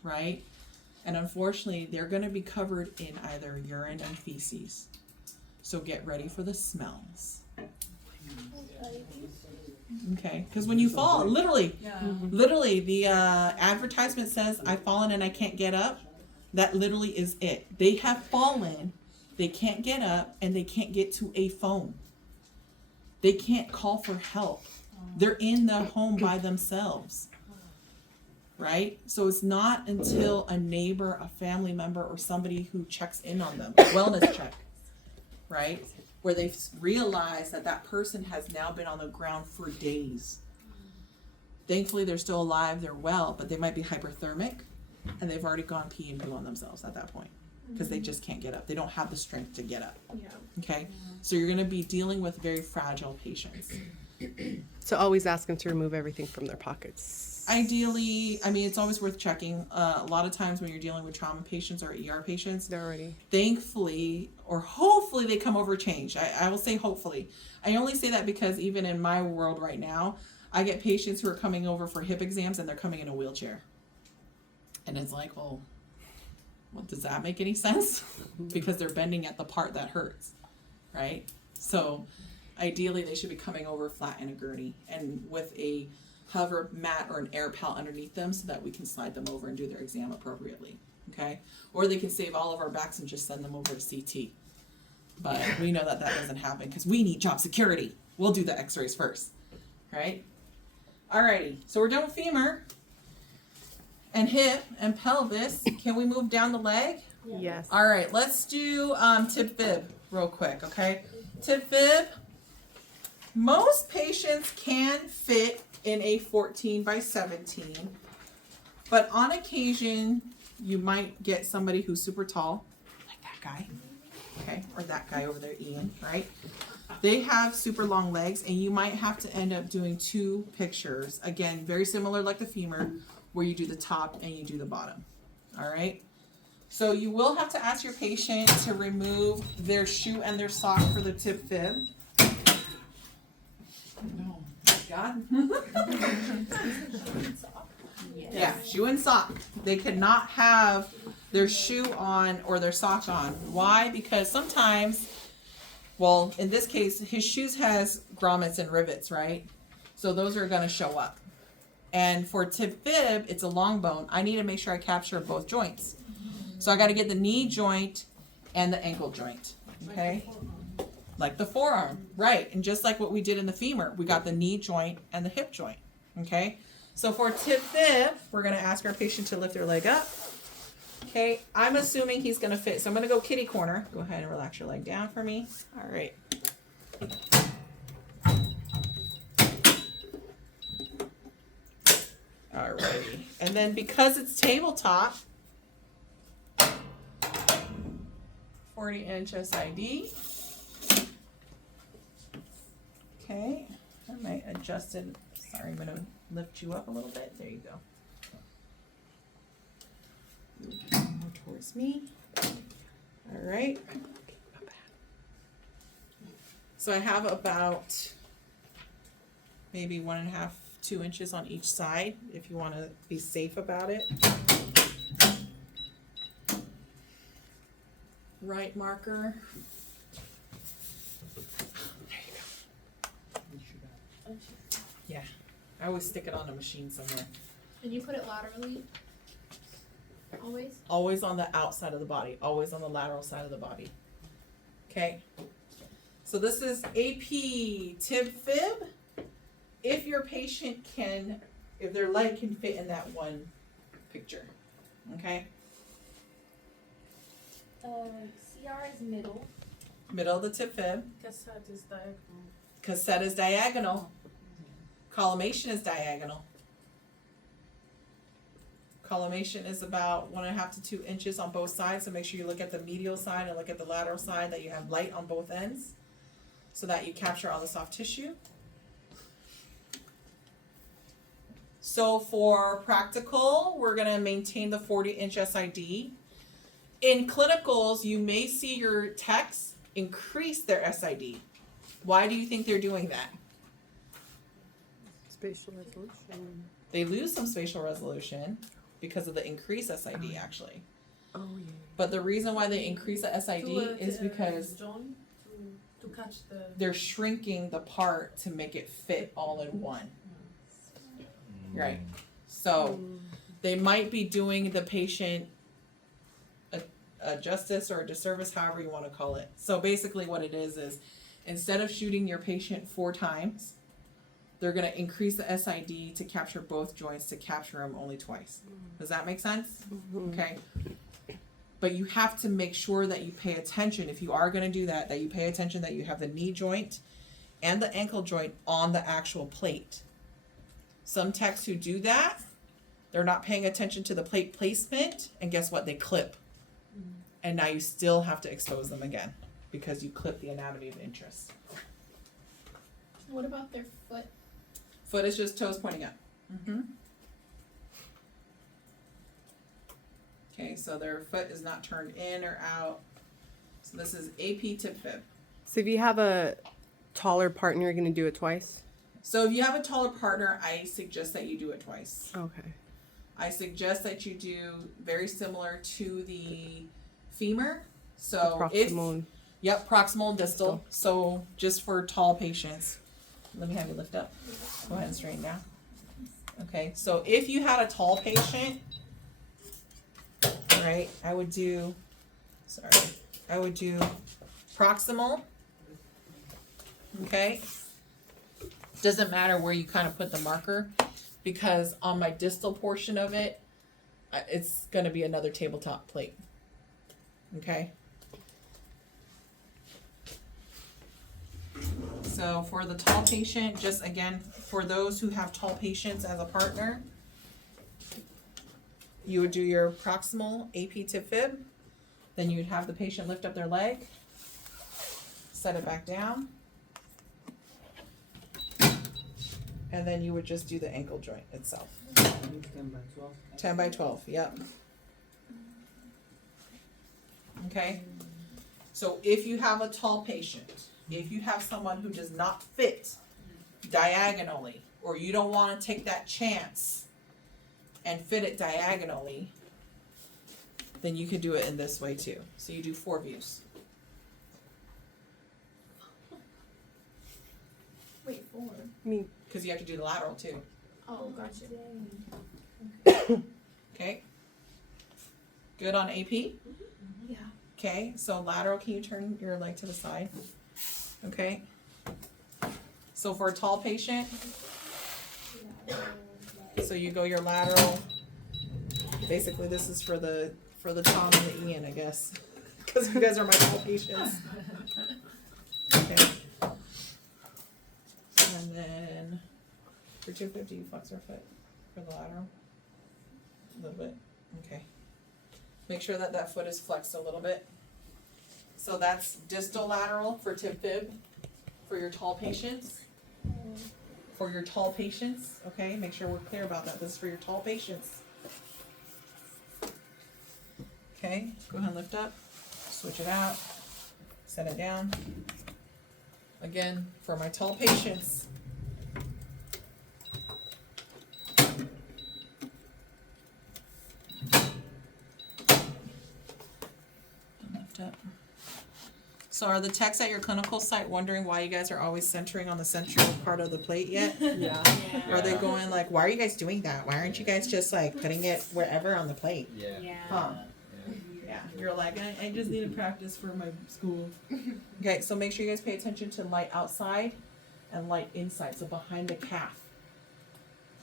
right? And unfortunately, they're gonna be covered in either urine and feces. So get ready for the smells. Okay, because when you fall, literally, the advertisement says, I've fallen and I can't get up. That literally is it. They have fallen they can't get up, and they can't get to a phone. They can't call for help. They're in the home by themselves. Right? So it's not until a neighbor, a family member, or somebody who checks in on them, a wellness check, right? Where they've realized that that person has now been on the ground for days. Thankfully, they're still alive, they're well, but they might be hyperthermic, and they've already gone pee and poo on themselves at that point because they just can't get up. They don't have the strength to get up. Yeah. Okay? So you're going to be dealing with very fragile patients. So always ask them to remove everything from their pockets. Ideally, I mean, it's always worth checking. A lot of times when you're dealing with trauma patients or ER patients, They're already. thankfully or hopefully they come over changed. I will say hopefully. I only say that because even in my world right now, I get patients who are coming over for hip exams and they're coming in a wheelchair. And it's like, well, does that make any sense? Because they're bending at the part that hurts, right? So ideally they should be coming over flat in a gurney and with a hover mat or an air pal underneath them so that we can slide them over and do their exam appropriately, okay? Or they can save all of our backs and just send them over to CT. But we know that that doesn't happen because we need job security. We'll do the x-rays first, right? Alrighty, so we're done with femur and hip and pelvis. Can we move down the leg? Yes. All right, let's do tib fib real quick, okay? Tib fib, most patients can fit in a 14 by 17, but on occasion you might get somebody who's super tall, like that guy, okay, or that guy over there, Ian, right? They have super long legs and you might have to end up doing two pictures, again, very similar like the femur, where you do the top and you do the bottom, all right? So you will have to ask your patient to remove their shoe and their sock for the tib fib. No, God. Yeah, shoe and sock. They cannot have their shoe on or their sock on. Why? Because sometimes, well, in this case, his shoes has grommets and rivets, right? So those are going to show up. And for tib fib, it's a long bone. I need to make sure I capture both joints. So I got to get the knee joint and the ankle joint, okay? Like the forearm, right? And just like what we did in the femur, we got the knee joint and the hip joint, okay? So for tib fib, we're going to ask our patient to lift their leg up. Okay, I'm assuming he's going to fit. So I'm going to go kitty corner. Go ahead and relax your leg down for me. All right. Alrighty. And then because it's tabletop, 40-inch SID. Okay, I might adjust it. Sorry, I'm going to lift you up a little bit. There you go. More towards me. All right. So I have about maybe 1.5, 2 inches on each side if you want to be safe about it. Right marker. There you go. Yeah, I always stick it on a machine somewhere. And you put it laterally? Always? Always on the outside of the body, always on the lateral side of the body. Okay. So this is AP tib fib. If your patient can, if their leg can fit in that one picture. Okay. CR is middle. Middle of the tib fib. Cassette is diagonal. Cassette is diagonal. Collimation is diagonal. Collimation is about 1.5 to 2 inches on both sides. So make sure you look at the medial side and look at the lateral side, that you have light on both ends so that you capture all the soft tissue. So for practical, we're going to maintain the 40-inch SID. In clinicals, you may see your techs increase their SID. Why do you think they're doing that? Spatial resolution. They lose some spatial resolution because of the increased SID, actually. Oh, yeah. But the reason why they increase the SID is because John, to catch the. they're shrinking the part to make it fit all in one. Right. So they might be doing the patient a justice or a disservice, however you want to call it. So basically what it is instead of shooting your patient 4 times, they're going to increase the SID to capture both joints to capture them only twice. Does that make sense? Okay. But you have to make sure that you pay attention, if you are going to do that, that you pay attention that you have the knee joint and the ankle joint on the actual plate. Some techs who do that, they're not paying attention to the plate placement, and guess what? They clip. And now you still have to expose them again because you clip the anatomy of interest. What about their foot? Foot is just toes pointing up. Okay, so their foot is not turned in or out. So this is AP tip fib. So if you have a taller partner, you're gonna do it twice? So if you have a taller partner, I suggest that you do it twice. Okay. I suggest that you do very similar to the femur. So Proximal. Yep, proximal and distal. So just for tall patients. Let me have you lift up. Go ahead and straighten down. Okay, so if you had a tall patient, all right, I would do proximal. Okay. Doesn't matter where you kind of put the marker, because on my distal portion of it, it's going to be another tabletop plate. Okay. So for the tall patient, just again, for those who have tall patients as a partner, you would do your proximal AP tip fib. Then you'd have the patient lift up their leg, set it back down, and then you would just do the ankle joint itself. 10x12. 10x12, yep. Okay? So if you have a tall patient, if you have someone who does not fit diagonally, or you don't want to take that chance and fit it diagonally, then you could do it in this way too. So you do 4 views. Wait, 4. Because you have to do the lateral too. Oh, gotcha. Okay? Good on AP? Yeah. Okay, so lateral, can you turn your leg to the side? Okay. So for a tall patient, so you go your lateral. Basically, this is for the Tom and the Ian, I guess, because you guys are my tall patients. Okay. And then for 250, you flex your foot for the lateral. A little bit. Okay. Make sure that that foot is flexed a little bit. So that's distal lateral for tip fib for your tall patients. For your tall patients, okay? Make sure we're clear about that. This is for your tall patients. Okay, go ahead and lift up. Switch it out. Set it down. Again, for my tall patients. Lift up. So are the techs at your clinical site wondering why you guys are always centering on the central part of the plate yet? Yeah. Are they going like, why are you guys doing that? Why aren't you guys just like putting it wherever on the plate? Yeah. Huh? Yeah, you're like, I just need to practice for my school. Okay, so make sure you guys pay attention to light outside and light inside, so behind the calf.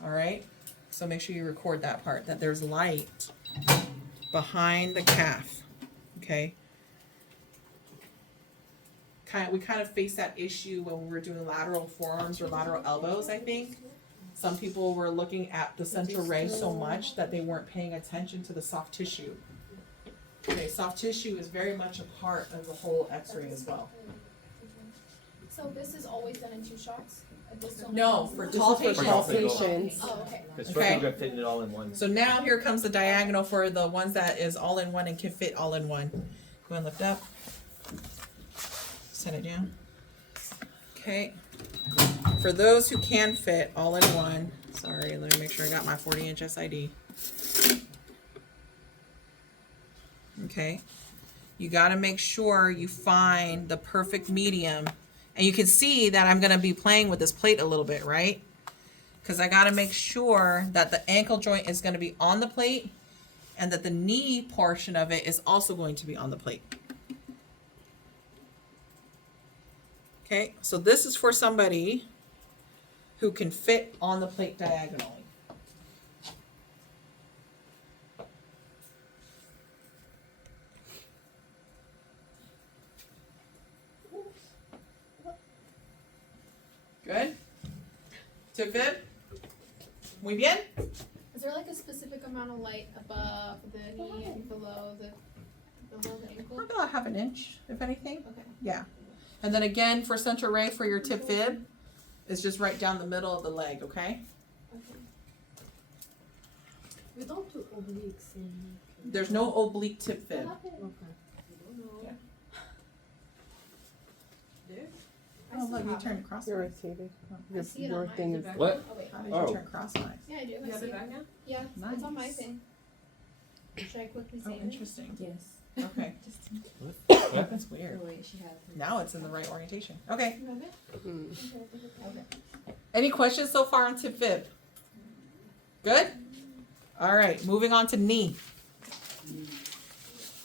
All right? So make sure you record that part, that there's light behind the calf. Okay? We kind of faced that issue when we were doing lateral forearms or lateral elbows, I think. Some people were looking at the central ray so much that they weren't paying attention to the soft tissue. Okay, soft tissue is very much a part of the whole x-ray as well. So this is always done in 2 shots? No, for tall This is for patients. tall patients. Oh, okay. Because Okay. we're gonna fit it all in one. So now here comes the diagonal for the ones that is all in one and can fit all in one. Go ahead and lift up. Set it down. Okay. For those who can fit all in one, sorry, let me make sure I got my 40-inch SID. Okay. You got to make sure you find the perfect medium. And you can see that I'm going to be playing with this plate a little bit, right? Because I got to make sure that the ankle joint is going to be on the plate and that the knee portion of it is also going to be on the plate. Okay, so this is for somebody who can fit on the plate diagonally. Good? Tip fib? Muy bien? Is there like a specific amount of light above the knee and below the ankle? About half an inch, if anything. Okay. Yeah. And then again, for central ray for your tip fib, it's just right down the middle of the leg, okay? Okay. We don't do obliques in. There's no oblique tip fib. What happened? Okay. Yeah. I Oh, see look, you it. turned crosswise. You're rotated. I see it on Your mine. thing is What? Oh wait. How did Oh. you turn crosswise? Yeah, I do. I You have see it back now? Yeah, it's on my Nice. thing. Should I quickly Oh, save it? interesting. Yes. Okay. What? That's weird. Oh wait, she has. Now it's in the right orientation. Okay. You have it? Mm. Okay. Any questions so far on tip fib? Good? All right, moving on to knee.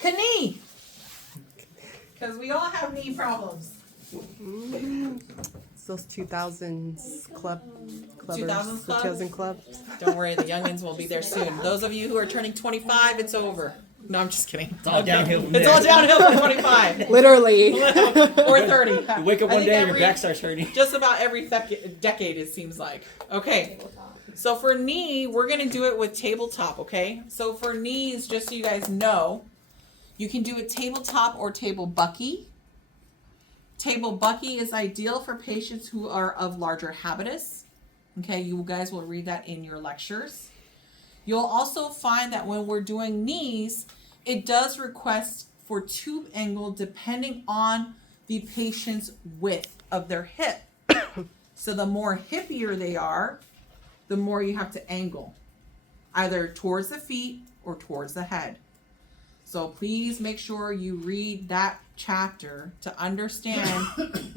Knee. Because we all have knee problems. It's those 2000s clubbers. 2000s club? 2000 club. Don't worry, the youngins will be there soon. Those of you who are turning 25, it's over. No, I'm just kidding. It's all downhill from It's there. all downhill from 25 Literally. or 30. You wake up I one think day and your every- back starts hurting. Just about every decade, it seems like. Okay, so for knee, we're gonna do it with tabletop. Okay, so for knees, just so you guys know, you can do it tabletop or table bucky. Table bucky is ideal for patients who are of larger habitus. Okay, you guys will read that in your lectures. You'll also find that when we're doing knees, it does request for tube angle depending on the patient's width of their hip. So the more hippier they are, the more you have to angle, either towards the feet or towards the head. So please make sure you read that chapter to understand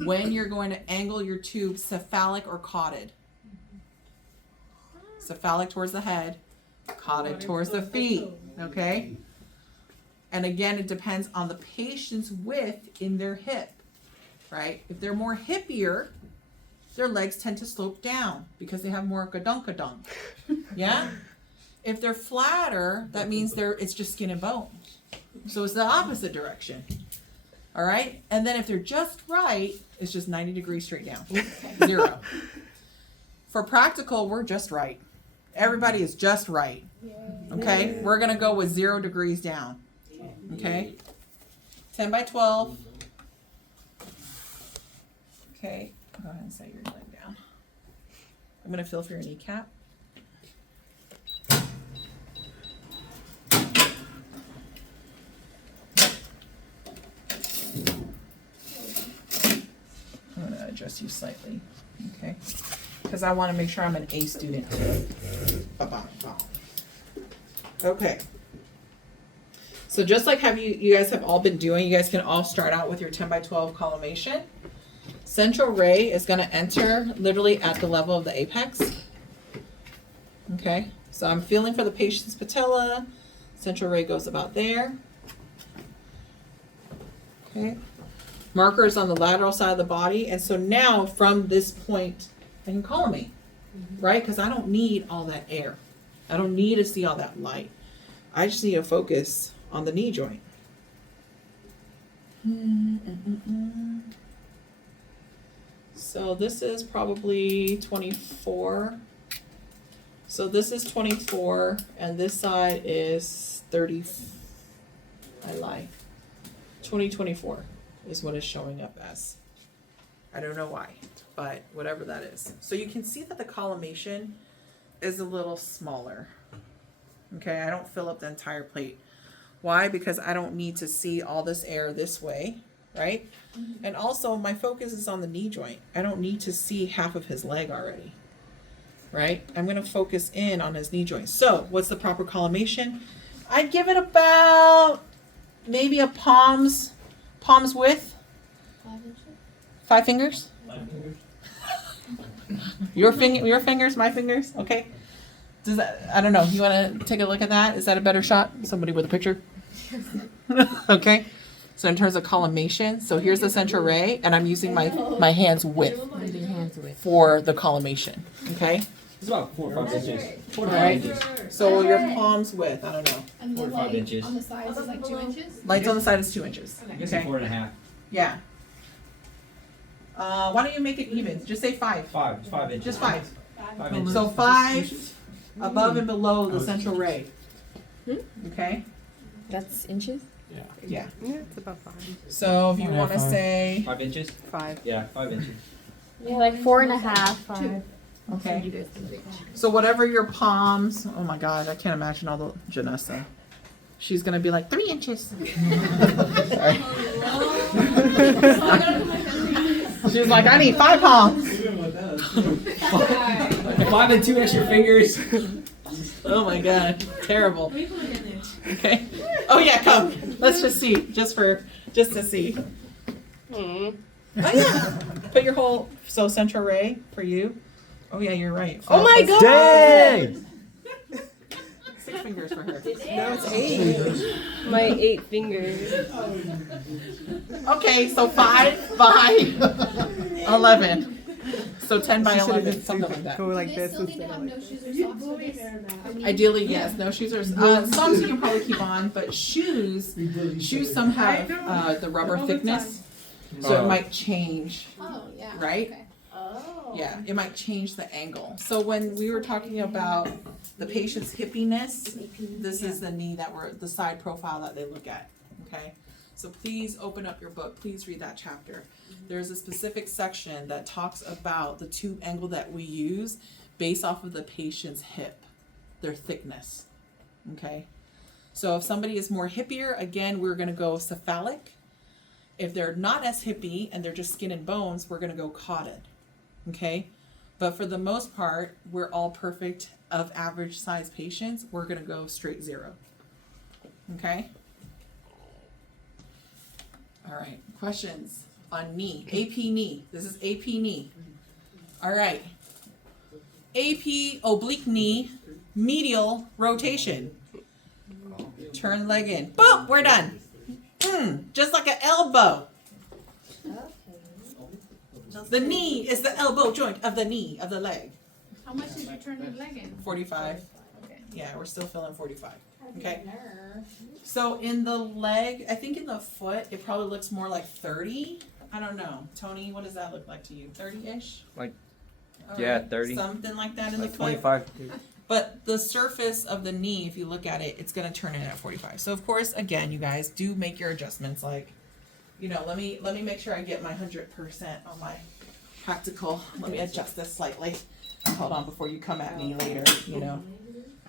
when you're going to angle your tube cephalic or cauded. Cephalic towards the head, cauded towards the feet, okay? And again, it depends on the patient's width in their hip, right? If they're more hippier, their legs tend to slope down because they have more gadunk. Yeah? If they're flatter, that means it's just skin and bone. So it's the opposite direction. All right? And then if they're just right, it's just 90 degrees straight down. 0. For practical, we're just right. Everybody is just right. Okay? We're going to go with 0 degrees down. Okay? 10 by 12. Okay. Go ahead and set your leg down. I'm going to feel for your kneecap. I'm going to adjust you slightly. Okay? Because I want to make sure I'm an A student. Okay. So just like you guys have all been doing, you guys can all start out with your 10 by 12 collimation. Central ray is going to enter literally at the level of the apex. Okay, so I'm feeling for the patient's patella. Central ray goes about there. Okay, marker is on the lateral side of the body. And so now from this point, I can collimate, right? Because I don't need all that air. I don't need to see all that light. I just need to focus on the knee joint. So this is probably 24. So this is 24, and this side is 30. I lie. 2024 is what it's showing up as. I don't know why, but whatever that is. So you can see that the collimation is a little smaller. Okay, I don't fill up the entire plate. Why? Because I don't need to see all this air this way, right? Mm-hmm. And also my focus is on the knee joint. I don't need to see half of his leg already, right? I'm going to focus in on his knee joint. So what's the proper collimation? I'd give it about maybe a palm's width. 5 inches? 5 fingers? Your fingers, my fingers, okay? Does that, I don't know, you wanna take a look at that? Is that a better shot? Somebody with a picture? Okay, so in terms of collimation, so here's the central ray, and I'm using my hand's width for the collimation, okay? It's about 4 or 5 inches. 4 to 5 Alright. inches. So your palm's width, I don't know. And 4 the to 5 light inches. on the sides is like 2 inches? Lights on the side is 2 inches, I guess it's okay? 4.5. Yeah. Why don't you make it even? Just say 5. 5. It's 5 inches. Just 5. 5 inches. So 5 above and below the central ray. Okay? That's inches? Yeah. Yeah, it's about 5. So if you want to say, 5 inches? 5. Yeah, 5 inches. Yeah, like 4.5. okay. So whatever your palms, oh my God, I can't imagine all the Janessa. She's going to be like 3 inches. Sorry. She's like, I need 5 palms. 5 and 2 extra fingers. Oh my God, terrible. Okay. Oh yeah, come. Let's just see, just to see. Oh yeah. Put your whole central ray for you. Oh yeah, you're right. Oh my God! Dang! 6 fingers for her. No, it's 8. My 8 fingers. Okay, so 5 by 11. So 10 by 11, something like that. Go like Do they this still need to instead have of no shoes or socks for this? Ideally, yes. No shoes or socks you can probably keep on, but shoes some have the rubber thickness, so it might change. Oh, yeah. Right? Okay. Yeah, it might change the angle. So when we were talking about the patient's hippiness, this is the knee the side profile that they look at, okay? So please open up your book, please read that chapter. There's a specific section that talks about the tube angle that we use based off of the patient's hip, their thickness, okay? So if somebody is more hippier, again, we're gonna go cephalic. If they're not as hippie and they're just skin and bones, we're gonna go cotted. Okay, but for the most part, we're all perfect of average size patients. We're gonna go straight 0. Okay. All right. Questions on knee? AP knee. This is AP knee. All right. AP oblique knee, medial rotation. Turn leg in. Boom. We're done. Just like an elbow. The knee is the elbow joint of the knee of the leg. How much did you turn your leg in? 45. Okay. Yeah, we're still feeling 45. Okay. So in the leg, I think in the foot, it probably looks more like 30. I don't know. Tony, what does that look like to you? 30-ish? Like, yeah, 30. Something like that in Like the 25. foot. But the surface of the knee, if you look at it, it's going to turn in at 45. So of course, again, you guys do make your adjustments. Like, you know, let me make sure I get my 100% on my practical. Let me adjust this slightly. Hold on before you come at me later, you know.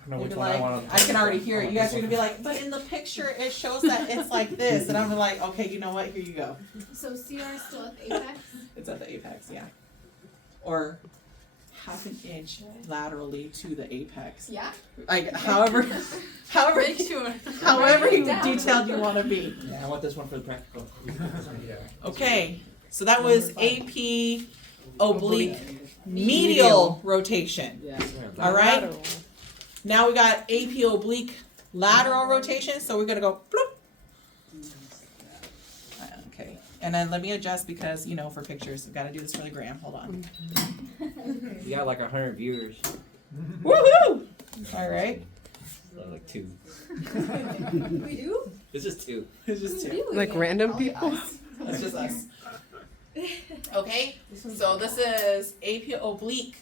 You'll be like, I can already hear it. You guys are gonna be like, but in the picture it shows that it's like this, and I'm like, okay, you know what? Here you go. So CR is still at the apex? It's at the apex, yeah. Or half an inch laterally to the apex. Yeah. Like however Make sure. however detailed you want to be. Yeah, I want this one for the practical. Okay, so that was AP oblique medial rotation. All right. Now we got AP oblique lateral rotation, so we're gonna go bloop. Okay, and then let me adjust because, you know, for pictures, I've got to do this for the gram. Hold on. You got like 100 viewers. Woohoo! All right. Like 2. We do? It's just 2. It's just two. Like random people? It's just us. Okay, so this is AP oblique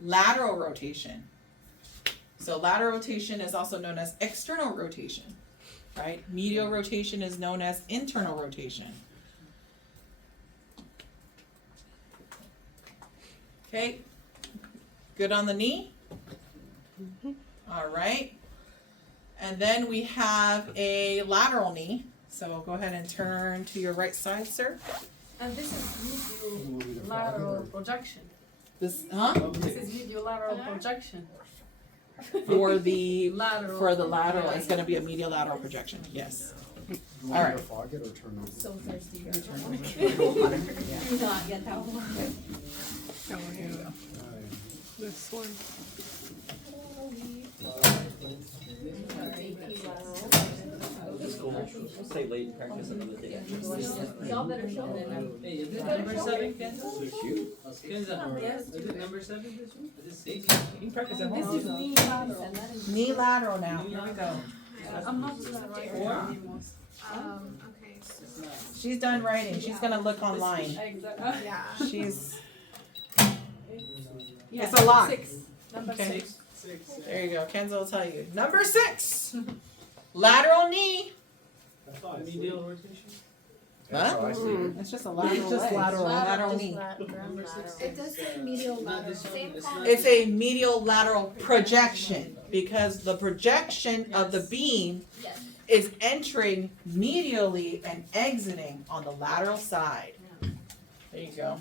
lateral rotation. So lateral rotation is also known as external rotation, right? Medial rotation is known as internal rotation. Okay, good on the knee? All right. And then we have a lateral knee. So go ahead and turn to your right side, sir. And this is medial lateral projection. This, huh? This is medial lateral projection. For the Lateral. lateral, it's going to be a medial lateral projection. Yes. All right. Fog it or turn on? So thirsty. Not yet that one. Oh, yeah. This one. It's cool. We'll stay late and practice another day. Y'all better show them. Hey, is it number 7, Kenza? Shoot. Kenza, is it number 7 this one? Is it 6? You can practice at This home. is knee lateral. Knee lateral now. Here we go. I'm not just right anymore. Okay, so. She's done writing. She's gonna look online. Exactly. Yeah. She's. Yeah, It's a lot. 6. Number Okay. 6. There you go. Kenzo will tell you. Number 6. Lateral knee. That's all I see. Medial rotation? That's how I see it. It's just a lateral. It's just leg. lateral. Lateral knee. It does say medial lateral. this one, Same it's column. It's a medial lateral projection because the projection of the beam Yes. is entering medially and exiting on the lateral side. There you go.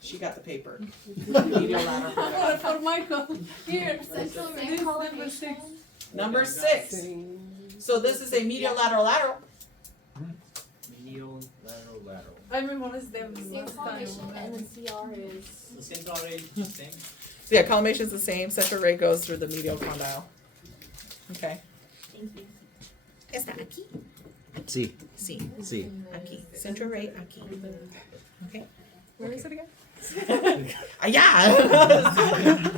She got the paper. Medial lateral projection. For Michael. Here. Central This ray is number collimation. 6. Number 6. So this is a medial lateral lateral. Medial, lateral. I memorized them Same last time. collimation and then CR is. The central ray, same. So yeah, collimation is the same. Central ray goes through the medial condyle. Okay. Thank you. Está aquí. See. Sí. See. Aquí. Central ray aquí. Okay. Where is it again? Yeah.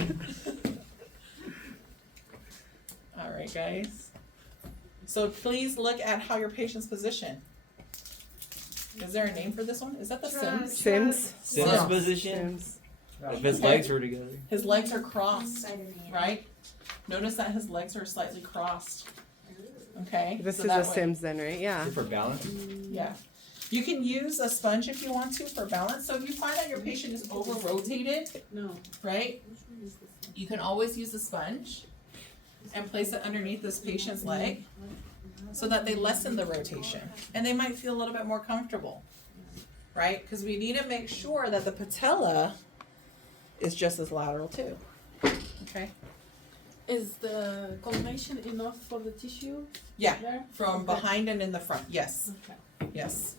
All right, guys. So please look at how your patient's position. Is there a name for this one? Is that the Sims? Sims. Sims Sims. position. Sims. If his legs were together. His legs are crossed, Spider-Man. right? Notice that his legs are slightly crossed. Okay. This so is that a way- Sims then, right? Yeah. For balance. Yeah. You can use a sponge if you want to for balance. So if you find that your patient is over rotated, No. right? You can always use a sponge and place it underneath this patient's leg so that they lessen the rotation and they might feel a little bit more comfortable, right? Because we need to make sure that the patella is just as lateral too. Okay? Is the collimation enough for the tissue Yeah, there? from Okay. behind and in the front. Yes, Okay. yes.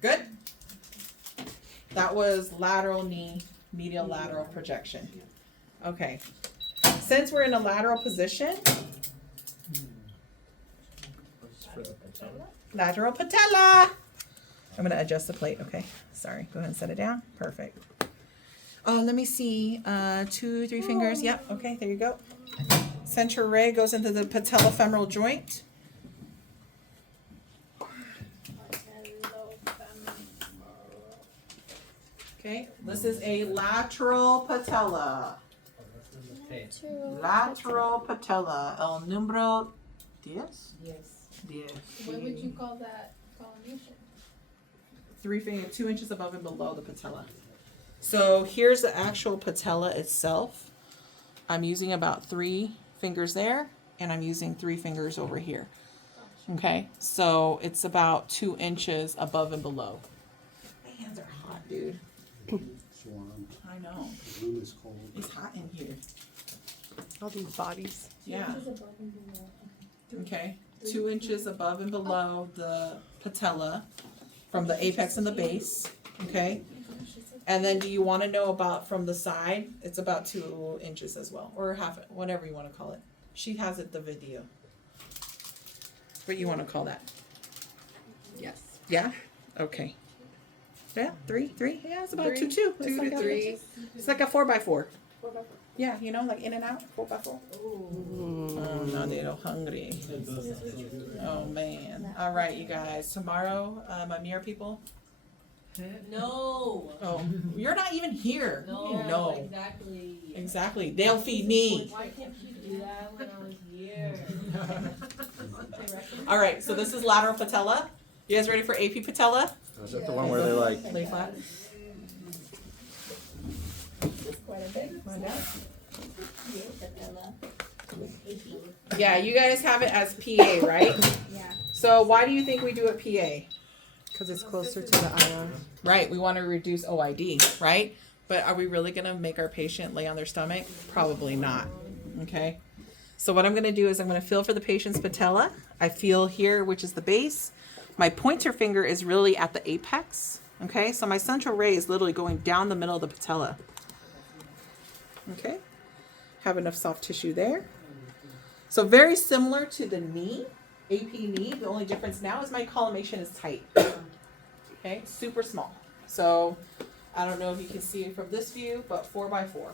Good? That was lateral knee, medial lateral projection. Okay. Since we're in a lateral position, For the patella. lateral patella. I'm gonna adjust the plate. Okay, sorry. Go ahead and set it down. Perfect. Let me see. 2, 3 fingers. Yep. Okay, there you go. Central ray goes into the patellofemoral joint. Okay, this is a lateral patella. Lateral patella. El número 10? Yes. 10. What would you call that collimation? 3 fingers, 2 inches above and below the patella. So here's the actual patella itself. I'm using about 3 fingers there, and I'm using 3 fingers over here. Okay, so it's about 2 inches above and below. My hands are hot, dude. It's warm. I know. The room is cold. It's hot in here. All these bodies. Yeah. This is above and below. Okay. 2 inches above and below the patella from the apex and the base. Okay. And then do you want to know about from the side? It's about 2 inches as well, or half, whatever you want to call it. She has it, the video. What do you want to call that? Yes. Yeah? Okay. Yeah, 3. Yeah, it's about 2, 2. 2 It's like to a- 3. It's like a 4x4. Yeah, you know, like in and out, 4x4. Mm. Oh, now they're all hungry. Oh, man. All right, you guys. Tomorrow, my mirror people. No. Oh, you're not even here. No. Exactly. Exactly. They'll feed me. Why can't you do that when I was here? All right, so this is lateral patella. You guys ready for AP patella? Is that the one where they're like? Lay flat. Quite a bit. Find out. Patella. Yeah, you guys have it as PA, right? Yeah. So why do you think we do it PA? Because it's closer to the ion. Right, we want to reduce OID, right? But are we really going to make our patient lay on their stomach? Probably not. Okay. So what I'm going to do is I'm going to feel for the patient's patella. I feel here, which is the base. My pointer finger is really at the apex. Okay, so my central ray is literally going down the middle of the patella. Okay. have enough soft tissue there. So very similar to the knee, AP knee. The only difference now is my collimation is tight. Okay, super small. So I don't know if you can see it from this view, but 4x4.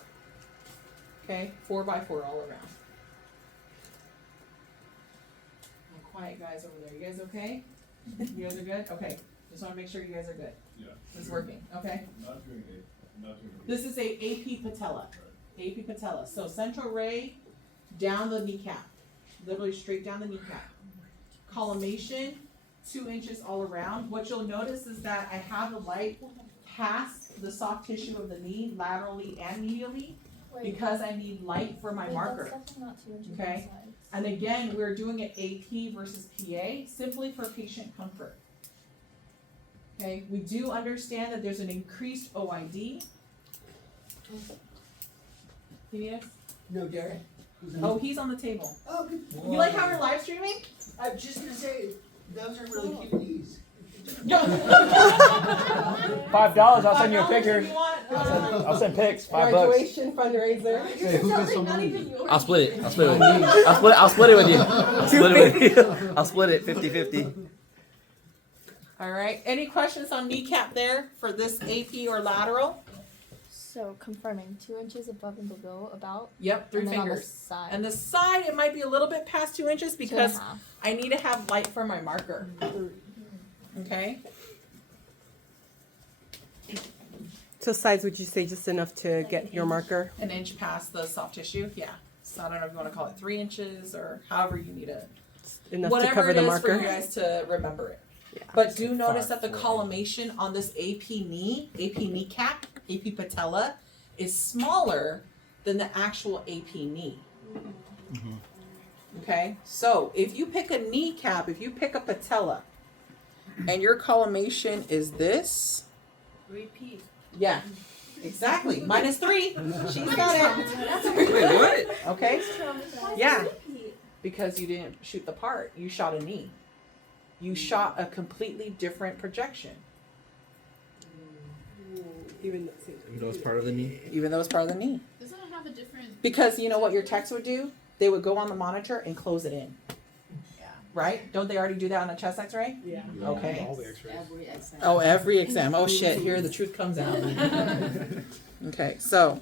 Okay, 4x4 all around. Quiet guys over there. You guys okay? You guys are good? Okay. Just want to make sure you guys are good. Yeah. It's working. Okay. Not doing it. Not doing it. This is a AP patella. AP patella. So central ray down the kneecap. Literally straight down the kneecap. Collimation, 2 inches all around. What you'll notice is that I have the light past the soft tissue of the knee, laterally and medially, because I need light for my marker. That's definitely not 2 inches on Okay. the sides. And again, we're doing it AP versus PA simply for patient comfort. Okay, we do understand that there's an increased OID. Yes? No, Gary? Oh, he's on the table. Oh, good. You like how we're live streaming? I was just gonna say, those are really cute knees. $5, I'll send you a picture. If you want, I'll send pics. $5. Graduation fundraiser. Hey, who gets some money? I'll split it. I'll split it with you. I'll split it with you. I'll split it 50-50. all right. Any questions on kneecap there for this AP or lateral? So confirming 2 inches above and below about. Yep, 3 and then on the fingers. side. And the side, it might be a little bit past 2 inches 2.5. because I need to have light for my marker. Okay. So size, would you say just enough to get your marker? An inch past the soft tissue. Yeah. So I don't know if you want to call it 3 inches or however you need it. Enough to Whatever cover it the is marker? for you guys to remember it. Yeah. But do notice that the collimation on this AP knee, AP kneecap, AP patella is smaller than the actual AP knee. Okay, so if you pick a kneecap, if you pick a patella, and your collimation is this, Repeat. yeah, exactly, -3. She's got it. Wait, what? Okay, yeah, because you didn't shoot the part, you shot a knee. You shot a completely different projection, Even That was part of the knee. even though it's part of the knee. Doesn't it have a different? Because you know what your techs would do? They would go on the monitor and close it in. Yeah. Right? Don't they already do that on a chest x-ray? Yeah. Okay. All the x-rays. Every exam. Oh, every exam. Oh shit, here the truth comes out. Okay, so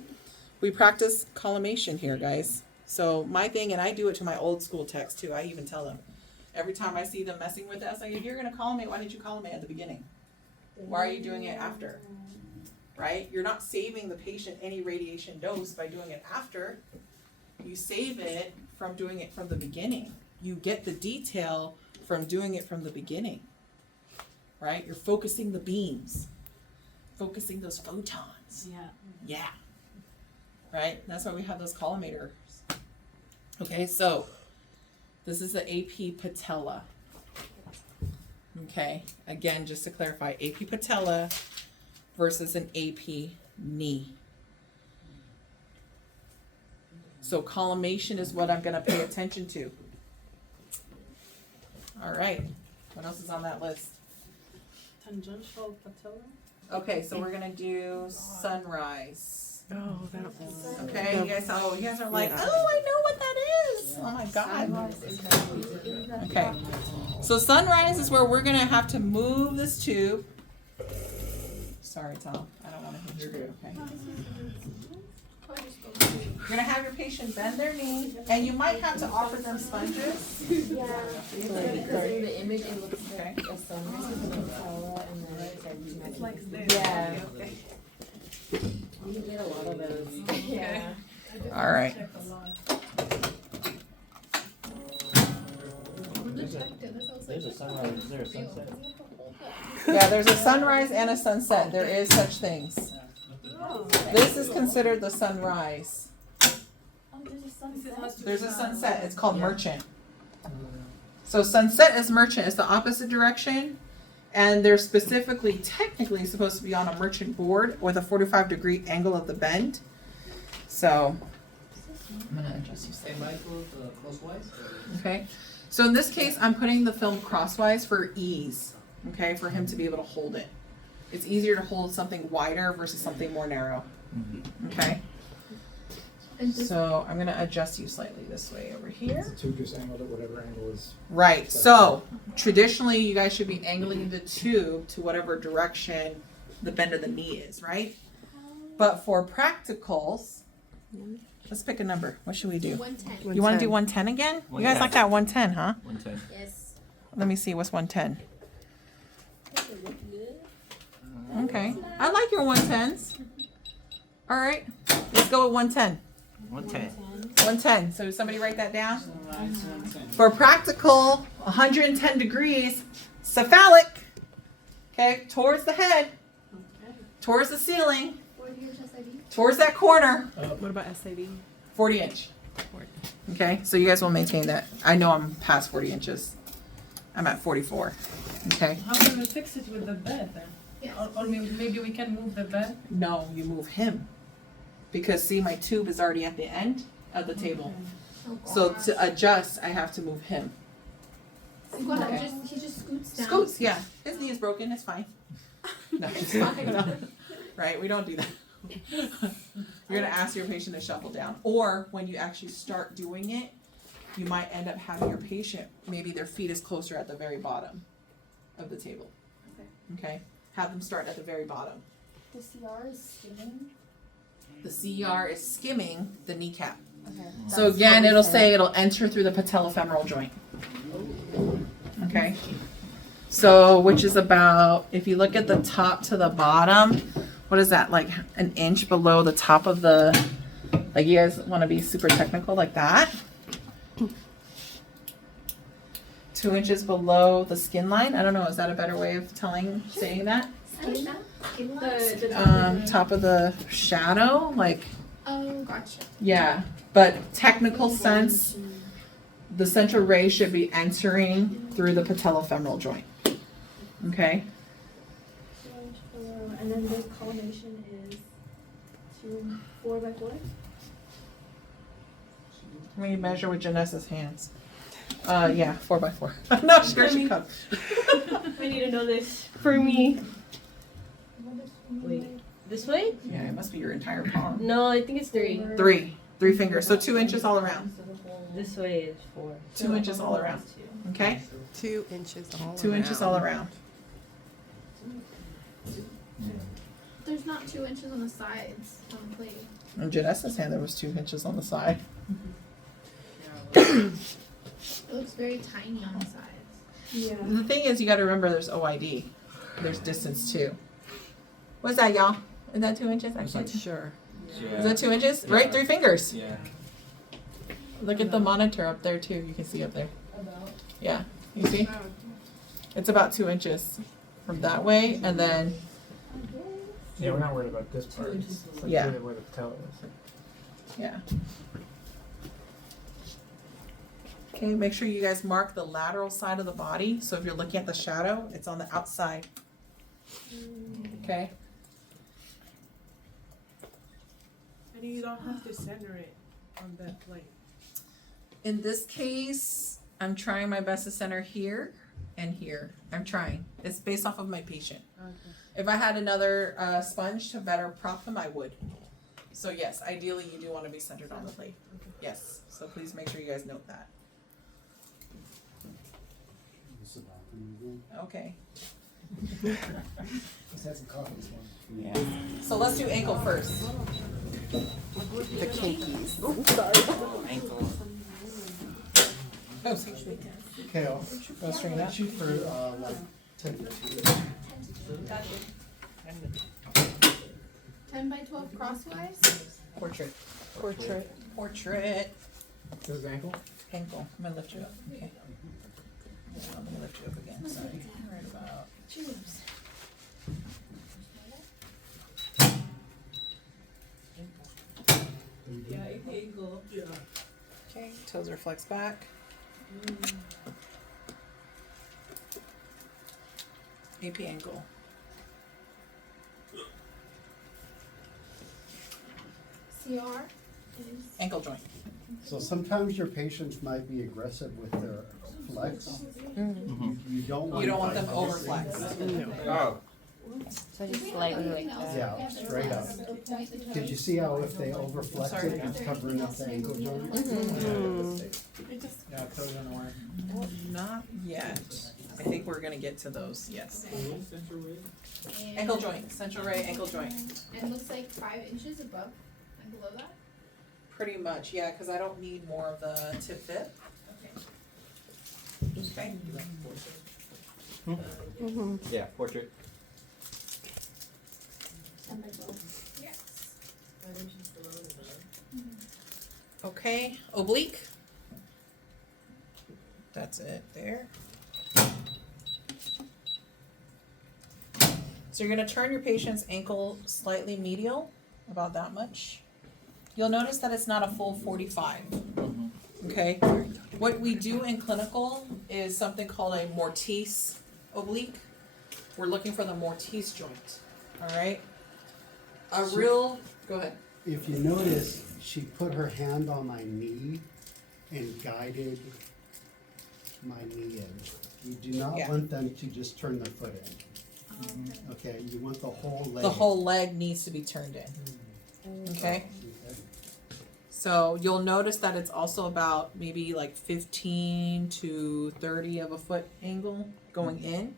we practice collimation here, guys. So my thing, and I do it to my old school techs too, I even tell them. Every time I see them messing with it, I say, if you're gonna collimate, why didn't you collimate at the beginning? Why are you doing it after? Right? You're not saving the patient any radiation dose by doing it after. You save it from doing it from the beginning. You get the detail from doing it from the beginning. Right? You're focusing the beams, focusing those photons. Yeah. Yeah. Right? That's why we have those collimators. Okay, so this is the AP patella. Okay, again, just to clarify, AP patella versus an AP knee. So collimation is what I'm going to pay attention to. All right, what else is on that list? Tangential patella. Okay, so we're going to do sunrise. Oh, that one. Okay, you guys are like, Yeah. oh, I know what that is. Oh my God. Okay, so sunrise is where we're gonna have to move this tube. Sorry, Tom, I don't want to hit you. Okay. You're gonna have your patient bend their knee, and you might have to offer them sponges. Yeah. Because in the image it looks Okay. like a sunrise with a patella and then it's like It's like this. yeah. We did a lot of those. Yeah. All right. Check a lot. There's a sunrise. Is there a sunset? Yeah, there's a sunrise and a sunset. There is such things. This is considered the sunrise. Oh, there's a sunset. There's a sunset. It's called merchant. So sunset is merchant. It's the opposite direction. And they're specifically, technically supposed to be on a merchant board with a 45-degree angle of the bend. So, I'm going to adjust you Am I closewise? Okay. So in this case, I'm putting the film crosswise for ease. Okay, for him to be able to hold it. It's easier to hold something wider versus something more narrow. Okay. And just So I'm gonna adjust you slightly this way over here. The tube just angled at whatever angle is. Right, so traditionally you guys should be angling the tube to whatever direction the bend of the knee is, right? But for practicals, let's pick a number. What should we do? 110. You wanna do 110 again? You guys like that 110, huh? 110. Yes. Let me see, what's 110? Okay, I like your 110s. All right, let's go with 110. 110. 110, so somebody write that down? For practical, 110 degrees, cephalic, okay, towards the head, towards the ceiling, towards that corner, What about SAD? 40 inch. Okay, so you guys will maintain that. I know I'm past 40 inches. I'm at 44, okay? How can we fix it with the bed then? Yes. Or maybe we can move the bed? No, you move him. Because see, my tube is already at the end of the table. Oh, So gosh. to adjust, I have to move him. Go ahead, Okay. he just scoots down. Scoots, yeah. His knee is broken, it's fine. No, it's fine. Right, we don't do that. You're gonna ask your patient to shuffle down. Or when you actually start doing it, you might end up having your patient, maybe their feet is closer at the very bottom of the table. Okay? Have them start at the very bottom. The CR is skimming. The CR is skimming the kneecap. Okay. So again, it'll say it'll enter through the patellofemoral joint. Okay? So, which is about, if you look at the top to the bottom, what is that, like an inch below the top of the, like you guys want to be super technical like that? 2 inches below the skin line. I don't know, is that a better way of saying that? Top of the shadow, like, Oh, gotcha. yeah. But technical sense, the central ray should be entering through the patellofemoral joint. Okay? And then the collimation is 4 by 4. Let me measure with Janessa's hands. Yeah, 4 by 4. No, sure she comes. I need to know this for me. Wait, this way? Yeah, it must be your entire palm. No, I think it's 3. 3 fingers, so 2 inches all around. This way is 4. 2 inches all around. Okay? 2 inches all 2 inches all around. There's not 2 inches on the sides on the plate. In Janessa's hand, there was 2 inches on the side. It looks very tiny on the sides. Yeah. The thing is, you got to remember there's OID. There's distance too. What's that, y'all? Is that 2 inches? Actually, Sure. is that 2 inches? Right, 3 fingers. Yeah. Look at the monitor up there too. You can see up there. Yeah, you see? It's about 2 inches from that way, and then Yeah, we're not worried about this part. It's like Yeah. really where the patella is. yeah. Okay, make sure you guys mark the lateral side of the body. So if you're looking at the shadow, it's on the outside. Okay. And you don't have to center it on that plate. In this case, I'm trying my best to center here and here. I'm trying. It's based off of my patient. Okay. If I had another sponge to better prop him, I would. So yes, ideally you do want to be centered on the plate. Yes. So please make sure you guys note that. Okay. Just had some coffee this morning. Yeah. So let's do ankle first. The kinkies. Ankle. Oh, Okay, I'll go straighten out. shoot for like 10 to 2. 10 by 12 crosswise. Portrait. Portrait. Portrait. This is ankle? Ankle. I'm gonna lift you up. Okay. I'm gonna lift you up again. Sorry. Right about. Okay. Toes are flexed back. AP ankle. CR is Ankle joint. So sometimes your patients might be aggressive with their flex. You don't want You don't want them over flexed. Oh. So just slightly like that. Yeah, straight up. Did you see how if they overflex it, it's covering up the ankle joint? Yeah, code on the way. Not yet. I think we're gonna get to those, yes. Ankle joint, central ray, ankle joint. And looks like 5 inches above and below that? Pretty much, yeah, because I don't need more of the tip fit. Okay. Okay. Yeah, portrait. Yes. Okay, oblique. That's it there. So you're gonna turn your patient's ankle slightly medial, about that much. You'll notice that it's not a full 45. Okay? What we do in clinical is something called a Mortise oblique. We're looking for the Mortise joint. Alright? Go ahead. If you notice, she put her hand on my knee and guided my knee in. You do not Yeah. want them to just turn their foot in. Okay, you want the whole leg. The whole leg needs to be turned in. Okay? So you'll notice that it's also about maybe like 15 to 30 of a foot angle going in.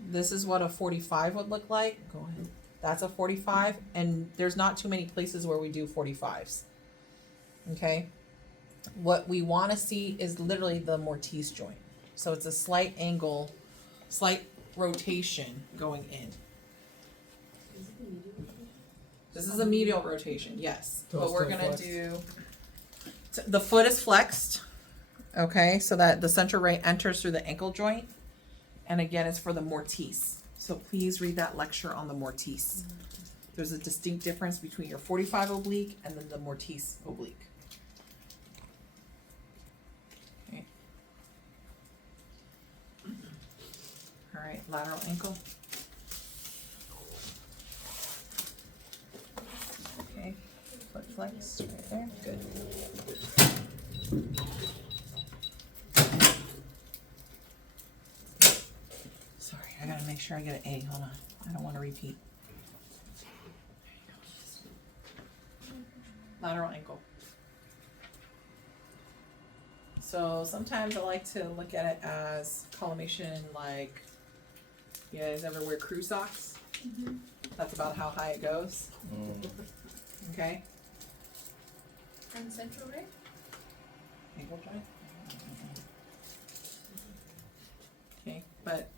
This is what a 45 would look like. Go ahead. That's a 45, and there's not too many places where we do 45s. Okay? What we want to see is literally the Mortise joint. So it's a slight angle, slight rotation going in. This is a medial rotation, yes. So But it's we're still gonna flexed? do, the foot is flexed, okay, so that the central ray enters through the ankle joint. And again, it's for the Mortise. So please read that lecture on the Mortise. There's a distinct difference between your 45 oblique and then the Mortise oblique. Okay. All right, lateral ankle. Okay, foot flex right there, good. Sorry, I gotta make sure I get an A, hold on, I don't wanna repeat. Lateral ankle. So sometimes I like to look at it as collimation, like, you guys ever wear crew socks? That's about how high it goes. Okay, And central ray? ankle joint. Okay, but,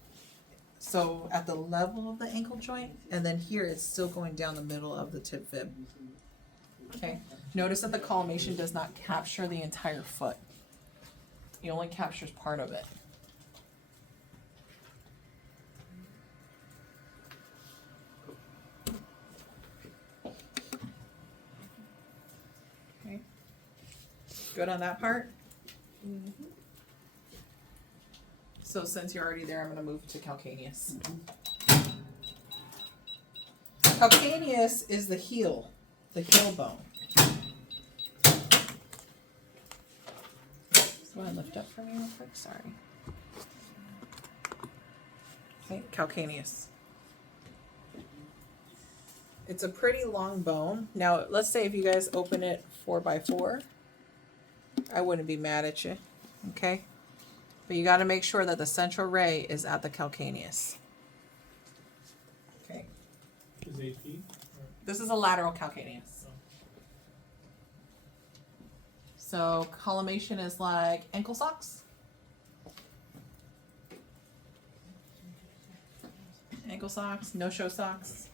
so at the level of the ankle joint, and then here it's still going down the middle of the tib fib. Okay, notice that the collimation does not capture the entire foot. It only captures part of it. Okay, good on that part? So since you're already there, I'm gonna move to calcaneus. Calcaneus is the heel bone. So I lift up from you real quick, sorry. Okay, calcaneus. It's a pretty long bone. Now, let's say if you guys open it 4x4, I wouldn't be mad at you, okay? But you gotta make sure that the central ray is at the calcaneus. Okay, Is 8 feet? this is a lateral calcaneus. So collimation is like ankle socks. Ankle socks, no-show socks,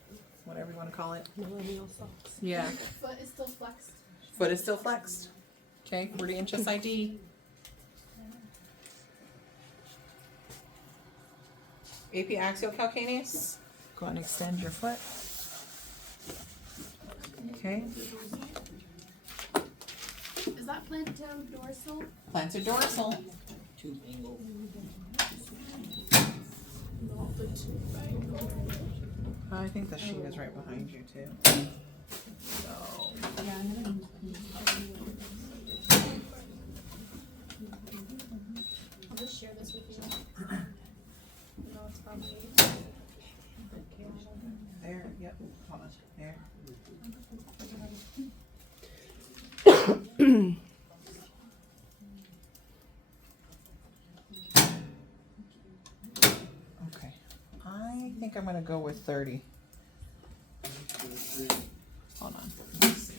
whatever you want to call it. Millennial socks. Yeah, Foot is still flexed. foot is still flexed. Okay, 40 inches ID. AP axial calcaneus. Go ahead and extend your foot. Okay, Is that plantar dorsal? plantar dorsal. Tube angle. Not the two, right? I think the sheet is right behind you too. So, I'll just share this with you. No, it's probably. There, yep, hold on, there. Okay, I think I'm gonna go with 30. Hold on, let's see.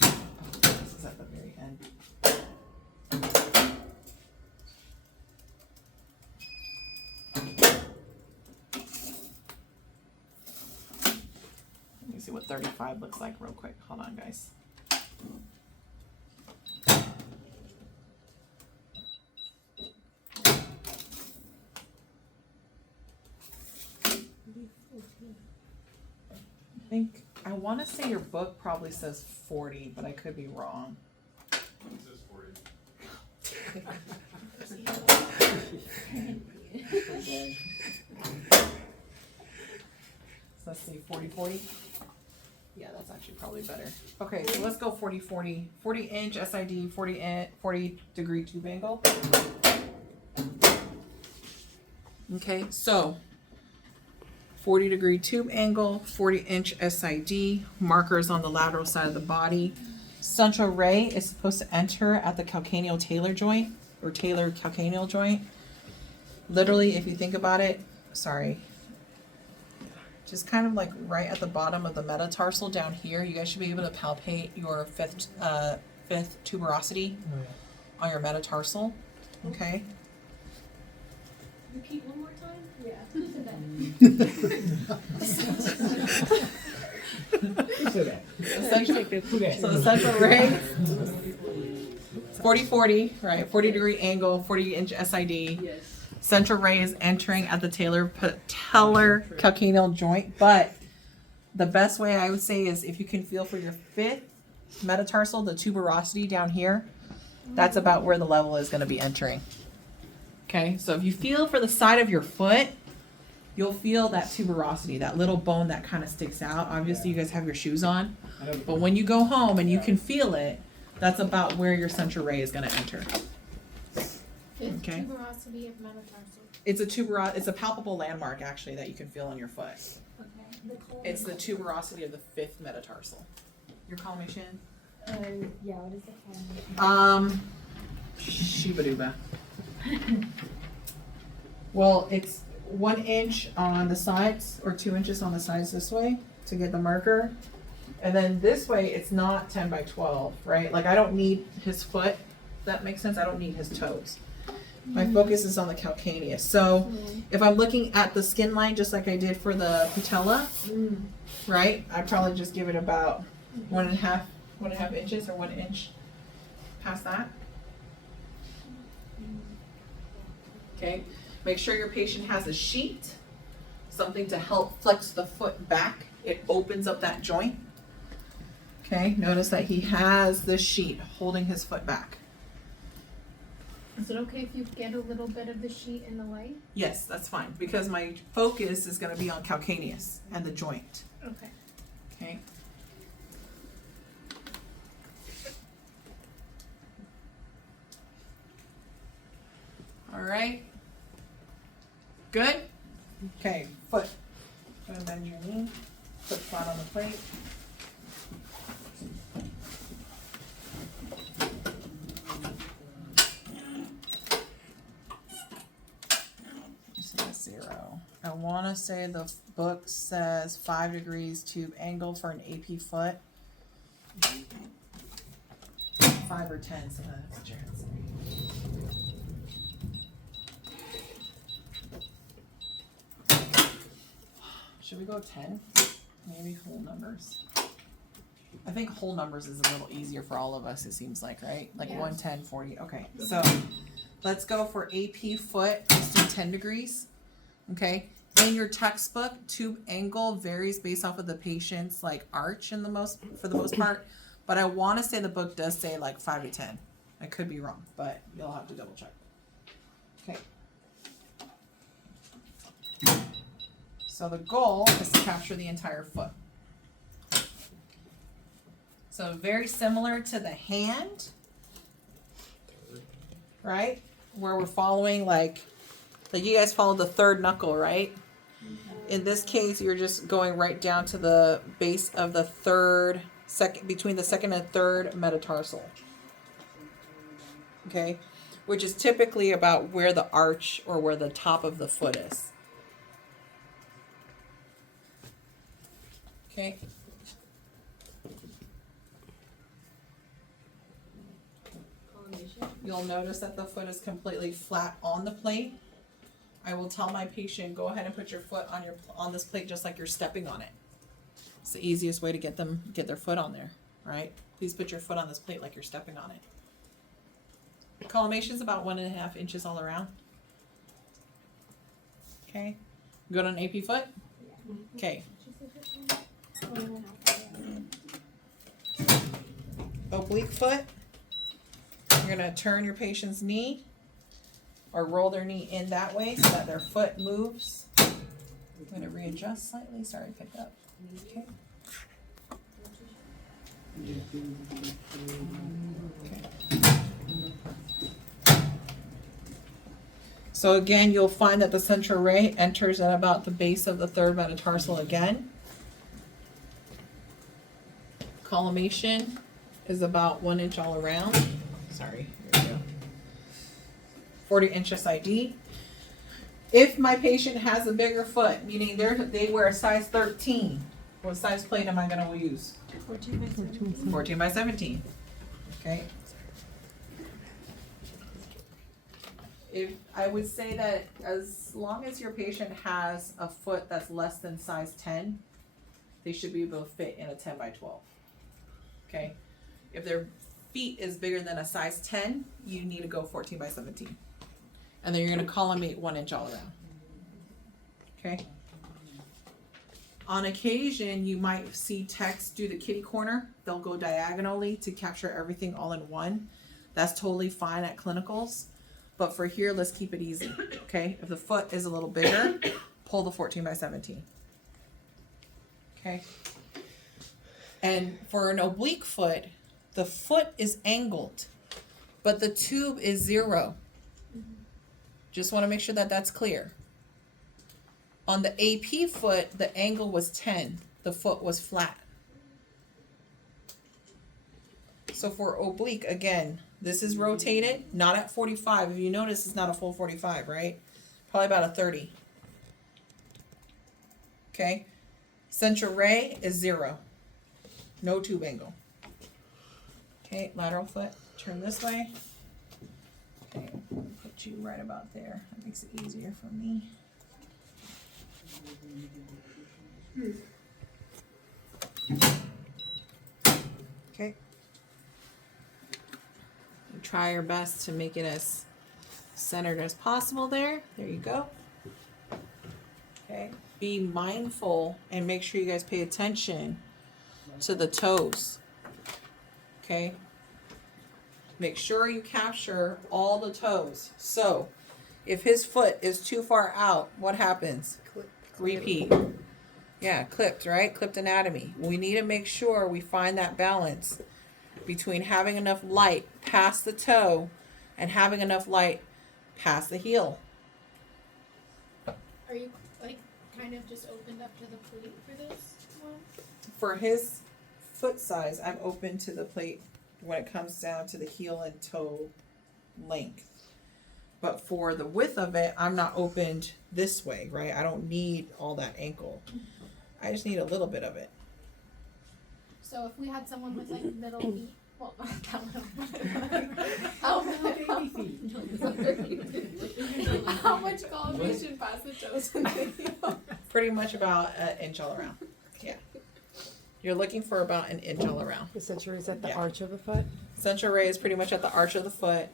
Oh, this is at the very end. Let me see what 35 looks like real quick. Hold on, guys. I think, I want to say your book probably says 40, but I could be wrong. It says 40. So let's see, 40. Yeah, that's actually probably better. Okay, so let's go 40 inch SID, 40 degree tube angle. Okay, so 40 degree tube angle, 40 inch SID, markers on the lateral side of the body. Central ray is supposed to enter at the calcaneal talar joint or talar calcaneal joint. Literally, if you think about it, just kind of like right at the bottom of the metatarsal down here, you guys should be able to palpate your fifth tuberosity on your metatarsal. Okay. Repeat one more time? Yeah. So the central ray, 40, right? 40 degree angle, 40 inch SID. Yes. Central ray is entering at the patellar calcaneal joint, but the best way I would say is if you can feel for your fifth metatarsal, the tuberosity down here, that's about where the level is going to be entering. Okay, so if you feel for the side of your foot, you'll feel that tuberosity, that little bone that kind of sticks out. Obviously, you guys have your shoes on, but when you go home and you can feel it, that's about where your central ray is going to enter. Fifth Okay. tuberosity of metatarsal. It's a palpable landmark actually that you can feel on your foot. Okay. It's the tuberosity of the fifth metatarsal. Your collimation? Yeah, what is it called? Shibaduba. Well, it's 1 inch on the sides or 2 inches on the sides this way to get the marker. And then this way, it's not 10 by 12, right? Like I don't need his foot. If that makes sense. I don't need his toes. My focus is on the calcaneus. So if I'm looking at the skin line, just like I did for the patella, right? I'd probably just give it about 1.5 inches or 1 inch past that. Okay. Make sure your patient has a sheet, something to help flex the foot back. It opens up that joint. Okay. Notice that he has this sheet holding his foot back. Is it okay if you get a little bit of the sheet in the way? Yes, that's fine, because my focus is going to be on calcaneus and the joint. Okay. Okay. All right. Good? Okay, foot. Gonna bend your knee. Foot flat on the plate. Zero. I want to say the book says 5 degrees tube angle for an AP foot. 5 or 10, so that's what you're gonna say. Should we go 10? Maybe whole numbers. I think whole numbers is a little easier for all of us, it seems like, right? Like Yeah. 1, 10, 40. Okay, so let's go for AP foot. Let's do 10 degrees. Okay. In your textbook, tube angle varies based off of the patient's like arch for the most part. But I want to say the book does say like 5 to 10. I could be wrong, but you'll have to double check. Okay. So the goal is to capture the entire foot. So very similar to the hand, right? Where we're following like Like you guys follow the third knuckle, right? In this case, you're just going right down to the base of the between the second and third metatarsal. Okay, which is typically about where the arch or where the top of the foot is. Okay. You'll notice that the foot is completely flat on the plate. I will tell my patient, go ahead and put your foot on this plate just like you're stepping on it. It's the easiest way to get their foot on there, right? Please put your foot on this plate like you're stepping on it. Collimation is about 1.5 inches all around. Okay. Good on AP foot? Okay. Oblique foot. You're going to turn your patient's knee or roll their knee in that way so that their foot moves. I'm going to readjust slightly. Sorry, pick up. Okay. So again, you'll find that the central ray enters at about the base of the third metatarsal again. Collimation is about 1 inch all around. Sorry, here we go. 40-inch SID. If my patient has a bigger foot, meaning they wear a size 13, what size plate am I going to use? 14 by 17. 14 by 17. Okay. If I would say that as long as your patient has a foot that's less than size 10, they should be able to fit in a 10 by 12. Okay. If their feet is bigger than a size 10, you need to go 14 by 17. And then you're going to collimate 1 inch all around. Okay. On occasion, you might see techs do the kitty corner. They'll go diagonally to capture everything all in one. That's totally fine at clinicals. But for here, let's keep it easy. Okay. If the foot is a little bigger, pull the 14 by 17. Okay. And for an oblique foot, the foot is angled, but the tube is 0. Just want to make sure that that's clear. On the AP foot, the angle was 10. The foot was flat. So for oblique, again, this is rotated, not at 45. If you notice, it's not a full 45, right? Probably about a 30. Okay. Central ray is 0. No tube angle. Okay, lateral foot, turn this way. Okay, I'll put you right about there. That makes it easier for me. Okay. Try your best to make it as centered as possible there. There you go. Okay. Be mindful and make sure you guys pay attention to the toes. Okay. Make sure you capture all the toes. So if his foot is too far out, what happens? Repeat. Yeah, clipped, right? Clipped anatomy. We need to make sure we find that balance between having enough light past the toe and having enough light past the heel. Are you like kind of just opened up to the plate for this one? For his foot size, I'm open to the plate when it comes down to the heel and toe length. But for the width of it, I'm not opened this way, right? I don't need all that ankle. I just need a little bit of it. So if we had someone with like middle feet, well, not that little. How much collimation past the toes and the heel? Pretty much about an inch all around. Yeah. You're looking for about an inch all around. The central is at the Yeah. arch of the foot. Central ray is pretty much at the arch of the foot.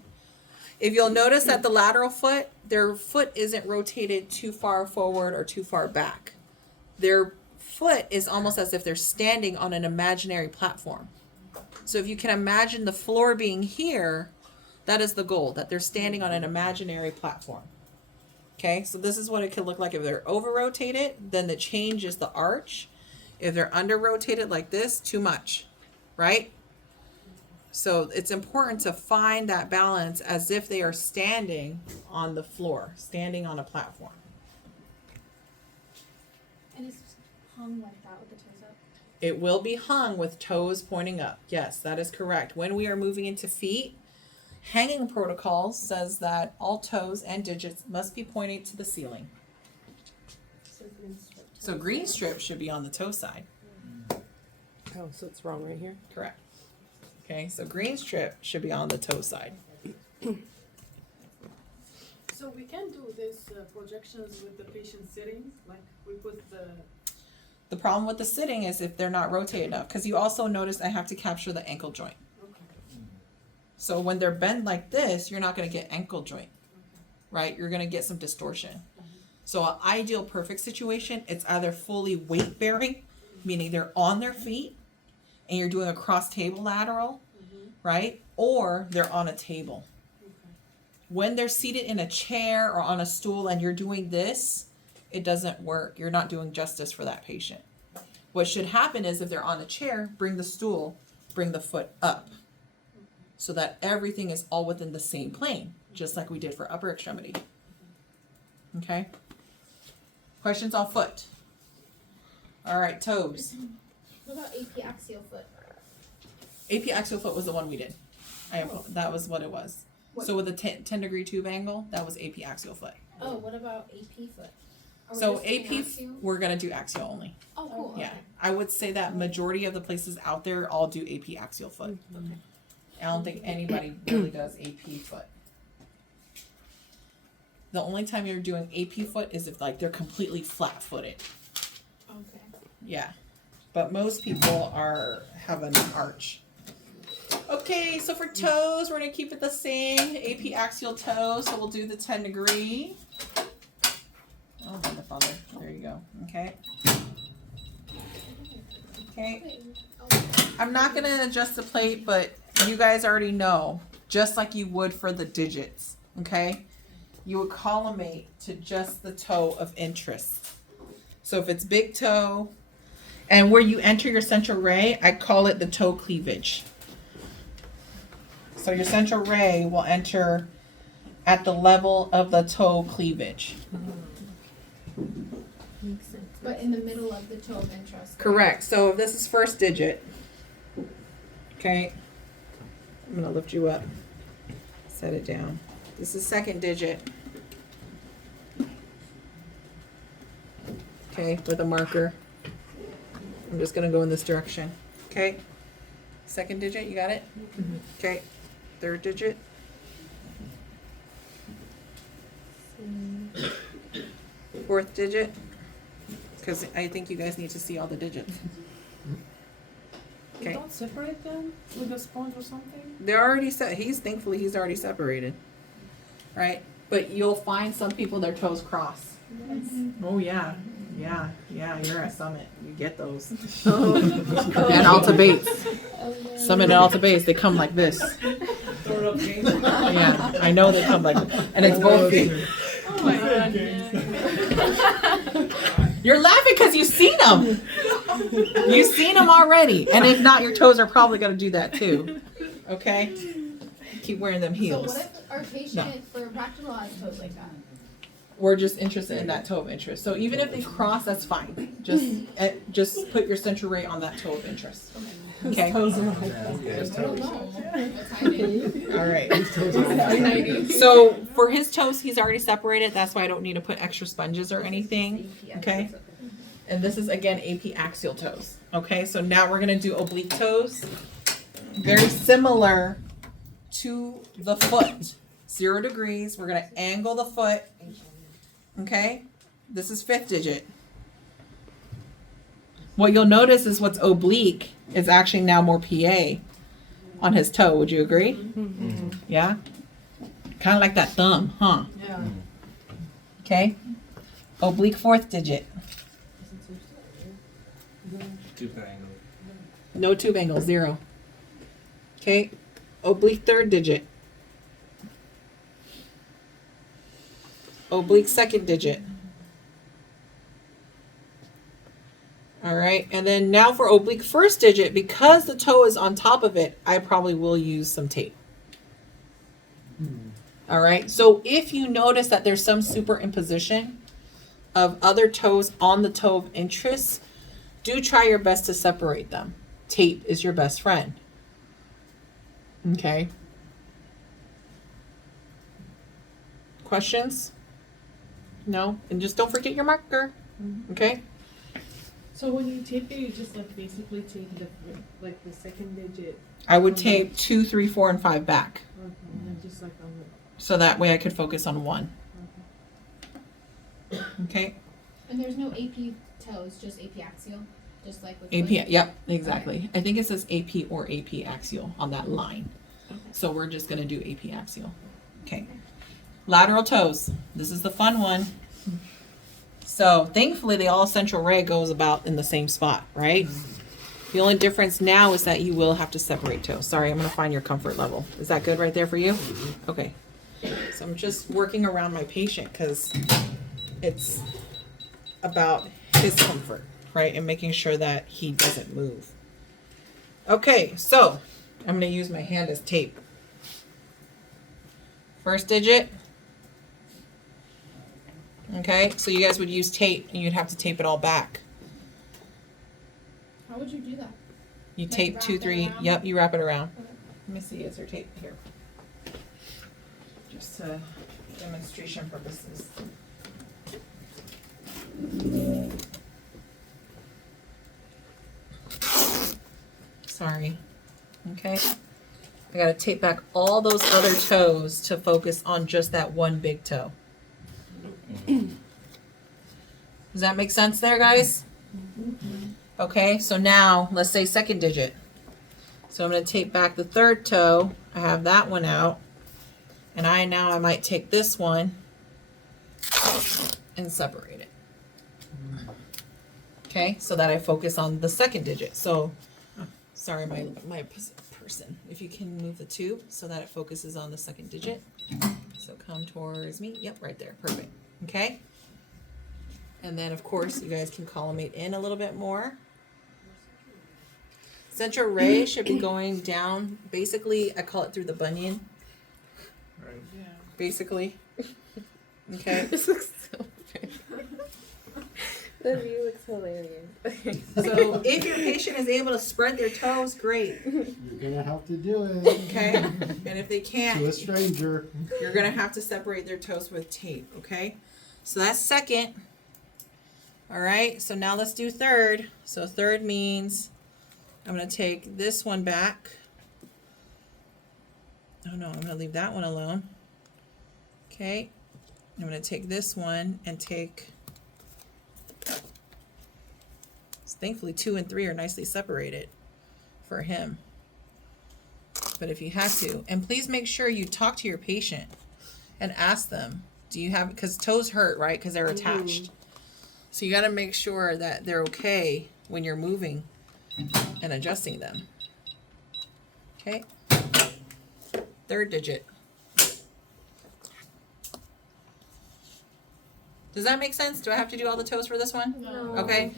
If you'll notice that the lateral foot, their foot isn't rotated too far forward or too far back. Their foot is almost as if they're standing on an imaginary platform. So if you can imagine the floor being here, that is the goal, that they're standing on an imaginary platform. Okay, so this is what it could look like if they're over rotated, then the change is the arch. If they're under rotated like this, too much, right? So it's important to find that balance as if they are standing on the floor, standing on a platform. And it's hung like that with the toes up. It will be hung with toes pointing up. Yes, that is correct. When we are moving into feet, hanging protocol says that all toes and digits must be pointing to the ceiling. So green strip should be on the toe side. Oh, so it's wrong right here? Correct. Okay, so green strip should be on the toe side. So we can do this projections with the patient sitting, like we put The problem with the sitting is if they're not rotated enough, because you also notice I have to capture the ankle joint. So when they're bent like this, you're not going to get ankle joint, right? You're going to get some distortion. So an ideal perfect situation, it's either fully weight bearing, meaning they're on their feet and you're doing a cross table lateral, right? Or they're on a table. When they're seated in a chair or on a stool and you're doing this, it doesn't work. You're not doing justice for that patient. What should happen is if they're on a chair, bring the stool, bring the foot up so that everything is all within the same plane, just like we did for upper extremity. Okay? Questions on foot? All right, toes. What about AP axial foot? AP axial foot was the one we did. That was what it was. What? So with a 10 degree tube angle, that was AP axial foot. Oh, what about AP foot? Are we So just doing AP, axial? we're gonna do axial only. Oh, cool. Yeah, Okay. I would say that majority of the places out there all do AP axial foot. Okay. I don't think anybody really does AP foot. The only time you're doing AP foot is if like they're completely flat footed. Okay. Yeah, but most people have an arch. Okay, so for toes, we're gonna keep it the same. AP axial toe, so we'll do the 10 degree. Oh, mother father. There you go. Okay. Okay. I'm not gonna adjust the plate, but you guys already know, just like you would for the digits. Okay. You would collimate to just the toe of interest. So if it's big toe, and where you enter your central ray, I call it the toe cleavage. So your central ray will enter at the level of the toe cleavage. Makes sense. But in the middle of the toe of interest. right? Correct. So if this is first digit, okay, I'm gonna lift you up, set it down. This is second digit. Okay, with a marker. I'm just gonna go in this direction. Okay. Second digit, you got it? Okay. Third digit. Fourth digit. Because I think you guys need to see all the digits. we Okay. don't separate them with a sponge or something. They're already set. Thankfully he's already separated. Right? But you'll find some people their toes cross. Oh yeah. Yeah, you're at Summit. You get those. And Alta Bates. Summit and Alta Bates, they come like this. Yeah, I know they come like this. And it's both feet. Oh my god. You're laughing because you've seen them. You've seen them already. And if not, your toes are probably going to do that too. Okay? Keep wearing them So heels. what if our patient for practical has toes like that? We're just interested in that toe of interest. So even if they cross, that's fine. Just put your central ray on that toe of interest. Okay? I don't know. All right. So for his toes, he's already separated. That's why I don't need to put extra sponges or anything. Okay? And this is, again, AP axial toes. Okay? So now we're going to do oblique toes. Very similar to the foot. 0 degrees. We're going to angle the foot. Okay? This is fifth digit. What you'll notice is what's oblique is actually now more PA on his toe. Would you agree? Mm-hmm. Yeah? Kind of like that thumb, huh? Yeah. Okay? Oblique fourth digit. Tube angle. No tube angle, 0. Okay? Oblique third digit. Oblique second digit. All right, and then now for oblique first digit, because the toe is on top of it, I probably will use some tape. All right, so if you notice that there's some superimposition of other toes on the toe of interest, do try your best to separate them. Tape is your best friend. Okay. Questions? No? And just don't forget your marker. Okay? So when you tape it, you just like basically take the second digit. I would tape 2, 3, 4, and 5 back. Okay, and then just like on the. So that way I could focus on 1. Okay? And there's no AP toes, just AP axial, just like with AP, Blake? yep, exactly. I think it says AP or AP axial on that line. Okay. So we're just going to do AP axial. Okay. Lateral toes. This is the fun one. So thankfully the all central ray goes about in the same spot, right? The only difference now is that you will have to separate toes. Sorry, I'm going to find your comfort level. Is that good right there for you? Okay. So I'm just working around my patient because it's about his comfort, right? And making sure that he doesn't move. Okay, so I'm going to use my hand as tape. First digit. Okay, so you guys would use tape and you'd have to tape it all back. How would you do that? You Like tape wrap 2, it 3, around? yep, you wrap it around. Okay. Let me see, is there tape here? Just to demonstration purposes. Sorry. Okay. I gotta tape back all those other toes to focus on just that one big toe. Does that make sense there, guys? Okay, so now let's say second digit. So I'm going to tape back the third toe. I have that one out. And I might take this one and separate it. Okay, so that I focus on the second digit. So, sorry, my person. If you can move the tube so that it focuses on the second digit. So come towards me. Yep, right there. Perfect. Okay. And then, of course, you guys can collimate in a little bit more. Central ray should be going down. Basically, I call it through the bunion. Right. Yeah. Basically. Okay. This looks so funny. The view looks hilarious. So if your patient is able to spread their toes, great. You're gonna have to do it. Okay. And if they can't, To a stranger. you're gonna have to separate their toes with tape. Okay. So that's second. All right. So now let's do third. So third means I'm going to take this one back. Oh no, I'm going to leave that one alone. Okay. I'm going to take this one and take, thankfully 2 and 3 are nicely separated for him. But if you have to, and please make sure you talk to your patient and ask them, do you have, because toes hurt, right? Because they're attached. So you got to make sure that they're okay when you're moving and adjusting them. Okay. Third digit. Does that make sense? Do I have to do all the toes for this one? No. Okay.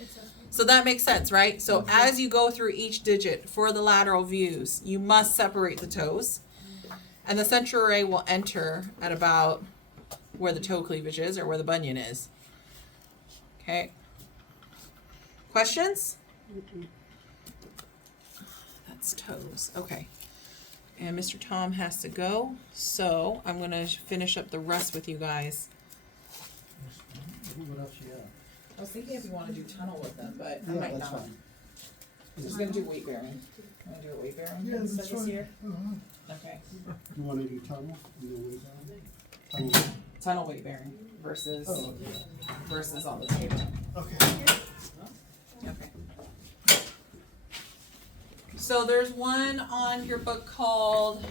So that makes sense, right? So as you go through each digit for the lateral views, you must separate the toes. And the central ray will enter at about where the toe cleavage is or where the bunion is. Okay. Questions? That's toes. Okay. And Mr. Tom has to go, so I'm going to finish up the rest with you guys. What else you got? I was thinking if you want to do tunnel with them, but I Yeah, might that's not. fine. I'm just going to do weight bearing. Want to do a weight bearing? Yeah, that's this fine. year? Uh-huh. Okay. You wanna do tunnel? And then weight bearing? Tunnel. Tunnel weight bearing versus Oh, versus on the table. okay. Okay. So there's one on your book called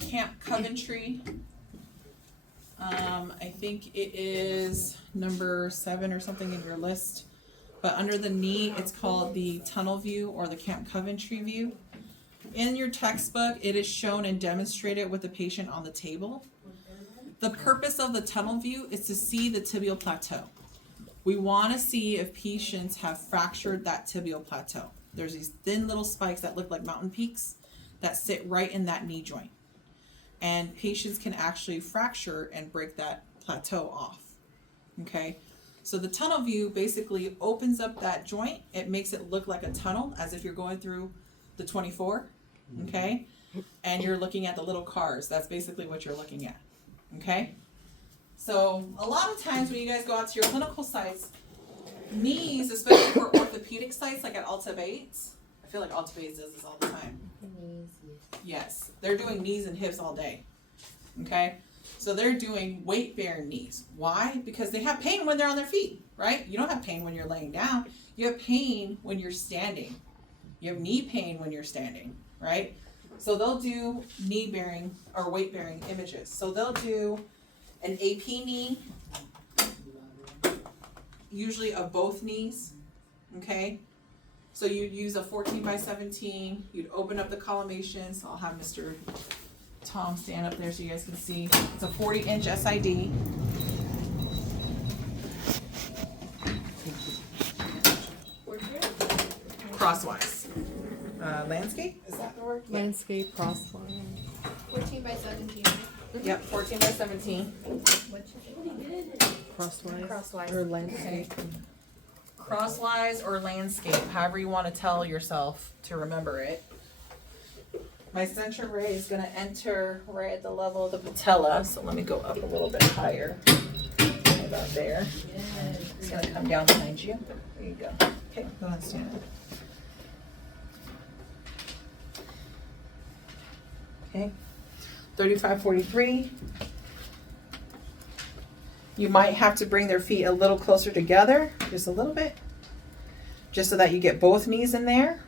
Camp Coventry. I think it is number 7 or something in your list. But under the knee, it's called the tunnel view or the Camp Coventry view. In your textbook, it is shown and demonstrated with the patient on the table. The purpose of the tunnel view is to see the tibial plateau, we want to see if patients have fractured that tibial plateau. There's these thin little spikes that look like mountain peaks that sit right in that knee joint. And patients can actually fracture and break that plateau off. Okay? So the tunnel view basically opens up that joint. It makes it look like a tunnel, as if you're going through the 24. Okay? And you're looking at the little cars. That's basically what you're looking at. Okay? So a lot of times when you guys go out to your clinical sites, knees, especially for orthopedic sites like at Alta Bates, I feel like Alta Bates does this all the time. Yes, they're doing knees and hips all day. Okay? So they're doing weight-bearing knees. Why? Because they have pain when they're on their feet, right? You don't have pain when you're laying down. You have pain when you're standing. You have knee pain when you're standing, right? So they'll do knee-bearing or weight-bearing images. So they'll do an AP knee, usually of both knees, okay? So you'd use a 14 by 17, you'd open up the collimation, so I'll have Mr. Tom stand up there so you guys can see. It's a 40-inch SID. Crosswise. Landscape, is that the word? Yeah. Landscape crosswise. 14 by 17. Yep, 14 by 17. What's your Crosswise. Or landscape. Crosswise or landscape, however you want to tell yourself to remember it. My central ray is going to enter right at the level of the patella, so let me go up a little bit higher. About there. It's going to come down behind you. There you go. Okay, go ahead and stand up. Okay, 35-43. You might have to bring their feet a little closer together, just a little bit, just so that you get both knees in there,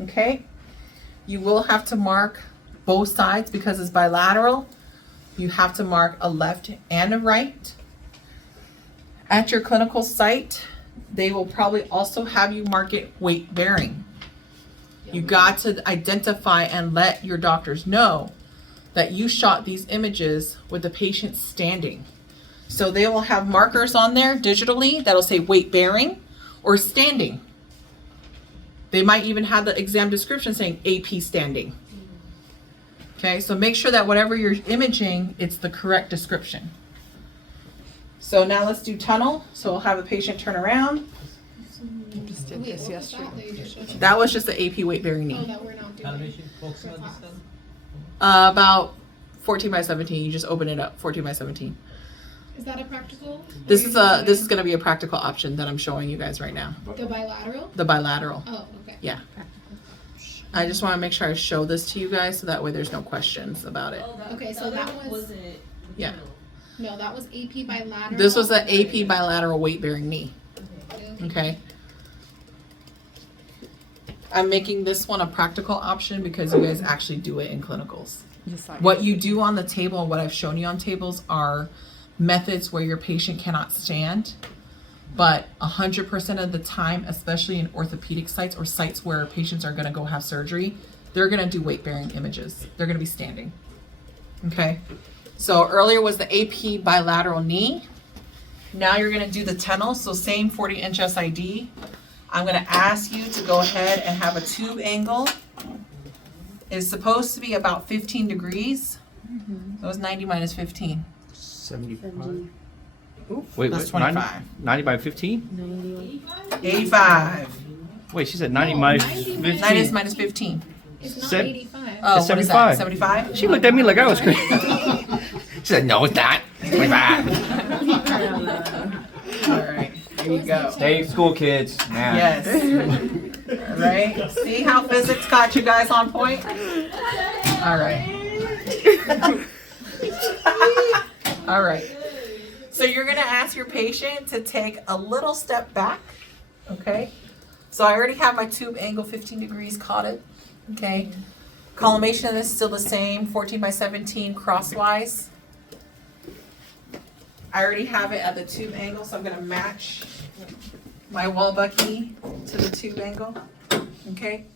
okay? You will have to mark both sides because it's bilateral. You have to mark a left and a right. At your clinical site, they will probably also have you mark it weight bearing. You got to identify and let your doctors know that you shot these images with the patient standing. So they will have markers on there digitally that'll say weight bearing or standing. They might even have the exam description saying AP standing. Okay, so make sure that whatever you're imaging, it's the correct description. So now let's do tunnel. So we'll have the patient turn around. Just did this yesterday. That was just the AP weight bearing knee. Oh, that we're not doing. Elevation, focus on this then. About 14 by 17. You just open it up, 14 by 17. Is that a practical? This is going to be a practical option that I'm showing you guys right now. The bilateral? The bilateral. Oh, okay. Yeah. I just want to make sure I show this to you guys so that way there's no questions about it. Okay, so that was. Yeah. No, that was AP bilateral. This was an AP bilateral weight bearing knee. Okay. I'm making this one a practical option because you guys actually do it in clinicals. What you do on the table and what I've shown you on tables are methods where your patient cannot stand, but 100% of the time, especially in orthopedic sites or sites where patients are going to go have surgery, they're going to do weight bearing images. They're going to be standing. Okay. So earlier was the AP bilateral knee. Now you're going to do the tunnel. So same 40-inch SID. I'm going to ask you to go ahead and have a tube angle. It's supposed to be about 15 degrees. That was 90 minus 15. 75. Oof, Wait, that's what? 25. 90 by 15? 85. Wait, she said 90 minus 15. 90 is minus 15. It's not Seven- 85. Oh, It's what is that? 75. 75? She looked at me like I was crazy. She said, no, it's not. It's 25. All right, here you go. Stay school kids, man. Yes. All right. See how physics got you guys on point? All right. All right. So you're going to ask your patient to take a little step back. Okay. So I already have my tube angle 15 degrees caught it. Okay. Collimation is still the same, 14 by 17 crosswise. I already have it at the tube angle, so I'm going to match my wall bucky to the tube angle. Okay.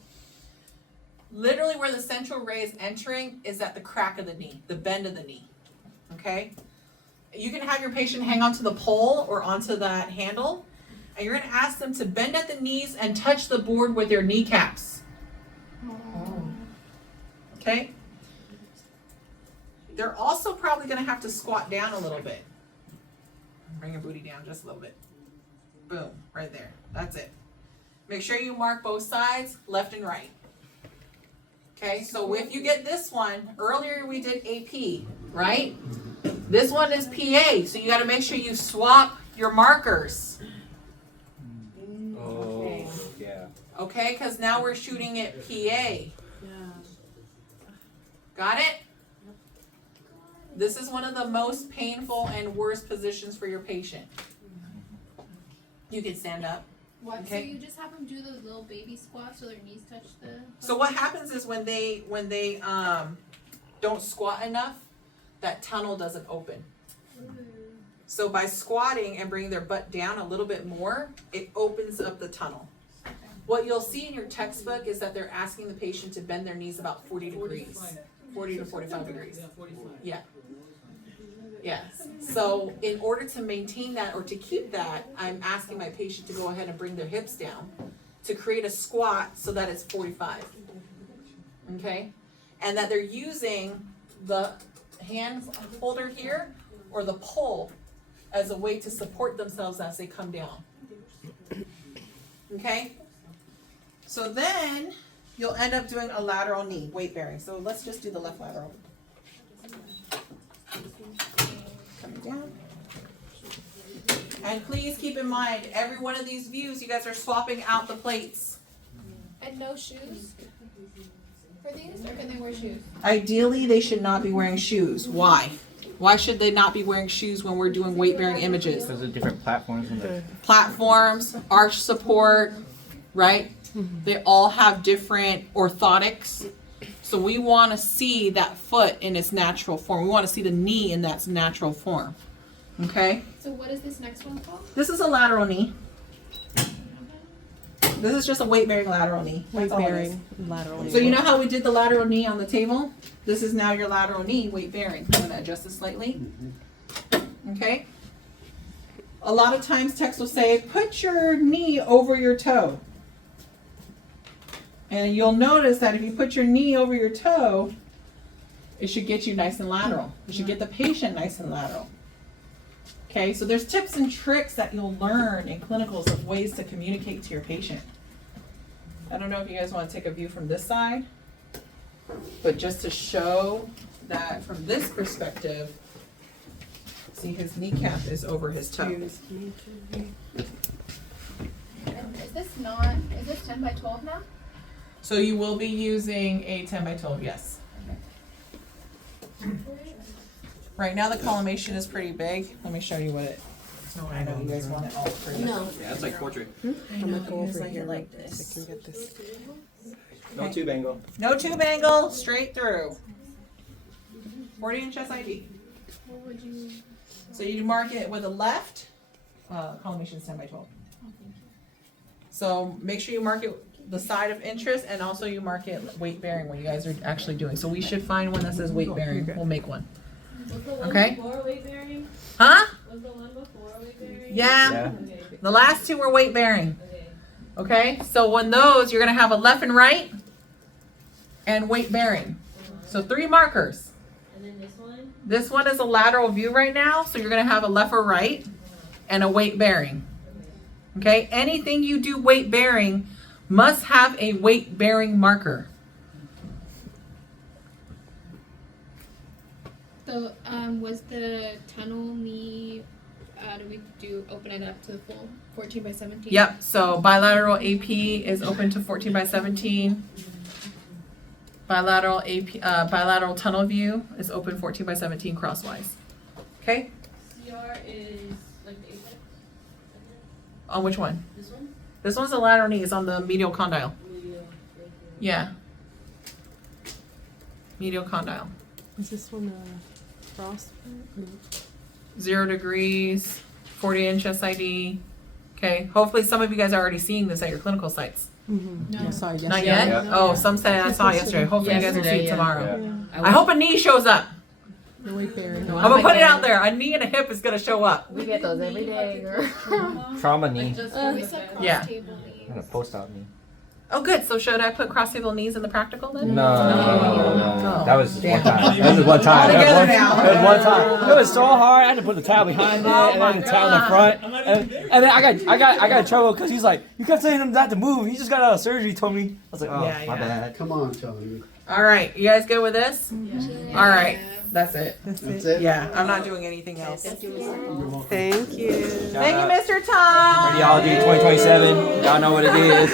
Literally where the central ray is entering is at the crack of the knee, the bend of the knee. Okay. You can have your patient hang onto the pole or onto that handle and you're gonna ask them to bend at the knees and touch the board with their kneecaps. Okay? They're also probably gonna have to squat down a little bit. Bring your booty down just a little bit. Boom, right there. That's it. Make sure you mark both sides, left and right. Okay, so if you get this one, earlier we did AP, right? This one is PA, so you gotta make sure you swap your markers. Oh, yeah. Okay, because now we're shooting at PA. Got it? This is one of the most painful and worst positions for your patient. You can stand up. What? Okay. So you just have them do those little baby squats so their knees touch the. So what happens is when they don't squat enough, that tunnel doesn't open. So by squatting and bringing their butt down a little bit more, it opens up the tunnel. What you'll see in your textbook is that they're asking the patient to bend their knees about 40 degrees. 40 to 45 degrees. Yeah, 45. Yeah. Yes. So in order to maintain that or to keep that, I'm asking my patient to go ahead and bring their hips down to create a squat so that it's 45. Okay? And that they're using the hand holder here or the pole as a way to support themselves as they come down. Okay? So then you'll end up doing a lateral knee, weight bearing. So let's just do the left lateral. Coming down. And please keep in mind, every one of these views, you guys are swapping out the plates. And no shoes for these, or can they wear shoes? Ideally, they should not be wearing shoes. Why? Why should they not be wearing shoes when we're doing weight bearing images? Because of different platforms and the Platforms, arch support, right? They all have different orthotics. So we want to see that foot in its natural form. We want to see the knee in that natural form. Okay? So what is this next one called? This is a lateral knee. This is just a weight bearing lateral knee. That's all it is. lateral. So you know how we did the lateral knee on the table? This is now your lateral knee, weight bearing. I'm going to adjust this slightly. Okay? A lot of times text will say, put your knee over your toe. And you'll notice that if you put your knee over your toe, it should get you nice and lateral. It should get the patient nice and lateral. Okay, so there's tips and tricks that you'll learn in clinicals of ways to communicate to your patient. I don't know if you guys want to take a view from this side, but just to show that from this perspective, see his kneecap is over his toe. And is this 10 by 12 now? So you will be using a 10 by 12, yes. Right now the collimation is pretty big. Let me show you what it. No, I know you guys want it all pretty. No. yeah, it's like portrait. I know, you guys like it like this. Get this. No tube angle. No tube angle, straight through. 40-inch SID. What would you? So you mark it with a left. Collimation is 10 by 12. So make sure you mark it the side of interest, and also you mark it weight bearing when you guys are actually doing. So we should find one that says weight bearing. We'll make one. Was the one Okay. before weight bearing? Huh? Was the one before weight bearing? Yeah. Yeah. Okay. The last two were weight bearing. Okay. Okay. So when those, you're gonna have a left and right, and weight bearing. So 3 markers. And then this one? This one is a lateral view right now, so you're gonna have a left or right, and a weight bearing. Okay. Anything you do weight bearing must have a weight bearing marker. So was the tunnel knee? Do we open it up to the full 14 by 17? Yep. So bilateral AP is open to 14 by 17. Bilateral AP, bilateral tunnel view is open 14 by 17 crosswise. Okay. CR is like the apex? On which one? This one? This one's the lateral knee. It's on the medial condyle. Yeah. Medial condyle. Is this one cross? 0 degrees, 40-inch SID. Okay. Hopefully some of you guys are already seeing this at your clinical sites. No. I saw it Not yesterday. yet? Oh, some said I saw it yesterday. Hopefully you guys will see it tomorrow. Yeah. I hope a knee shows up. The weight bearing. I'm gonna put it out there. A knee and a hip is gonna show up. We get those every day, girl. Trauma knee. We said cross Yeah. table I'm gonna knees. post out knee. Oh, good. So should I put cross table knees in the practical then? No. That was just one Damn. time. That was just one time. All together That was one time. It was so hard. I had to put the towel behind it and then the towel in the front. And then I got in trouble because he's like, you kept saying him not to move. He just got out of surgery. He told me. I was like, oh, Yeah, my yeah. bad. Come on, Tony. All right. You guys good with this? Yeah. All right. That's it. That's it? Yeah. I'm not doing anything else. Thank you. Thank you, Mr. Tom. Radiology 2027. Y'all know what it is.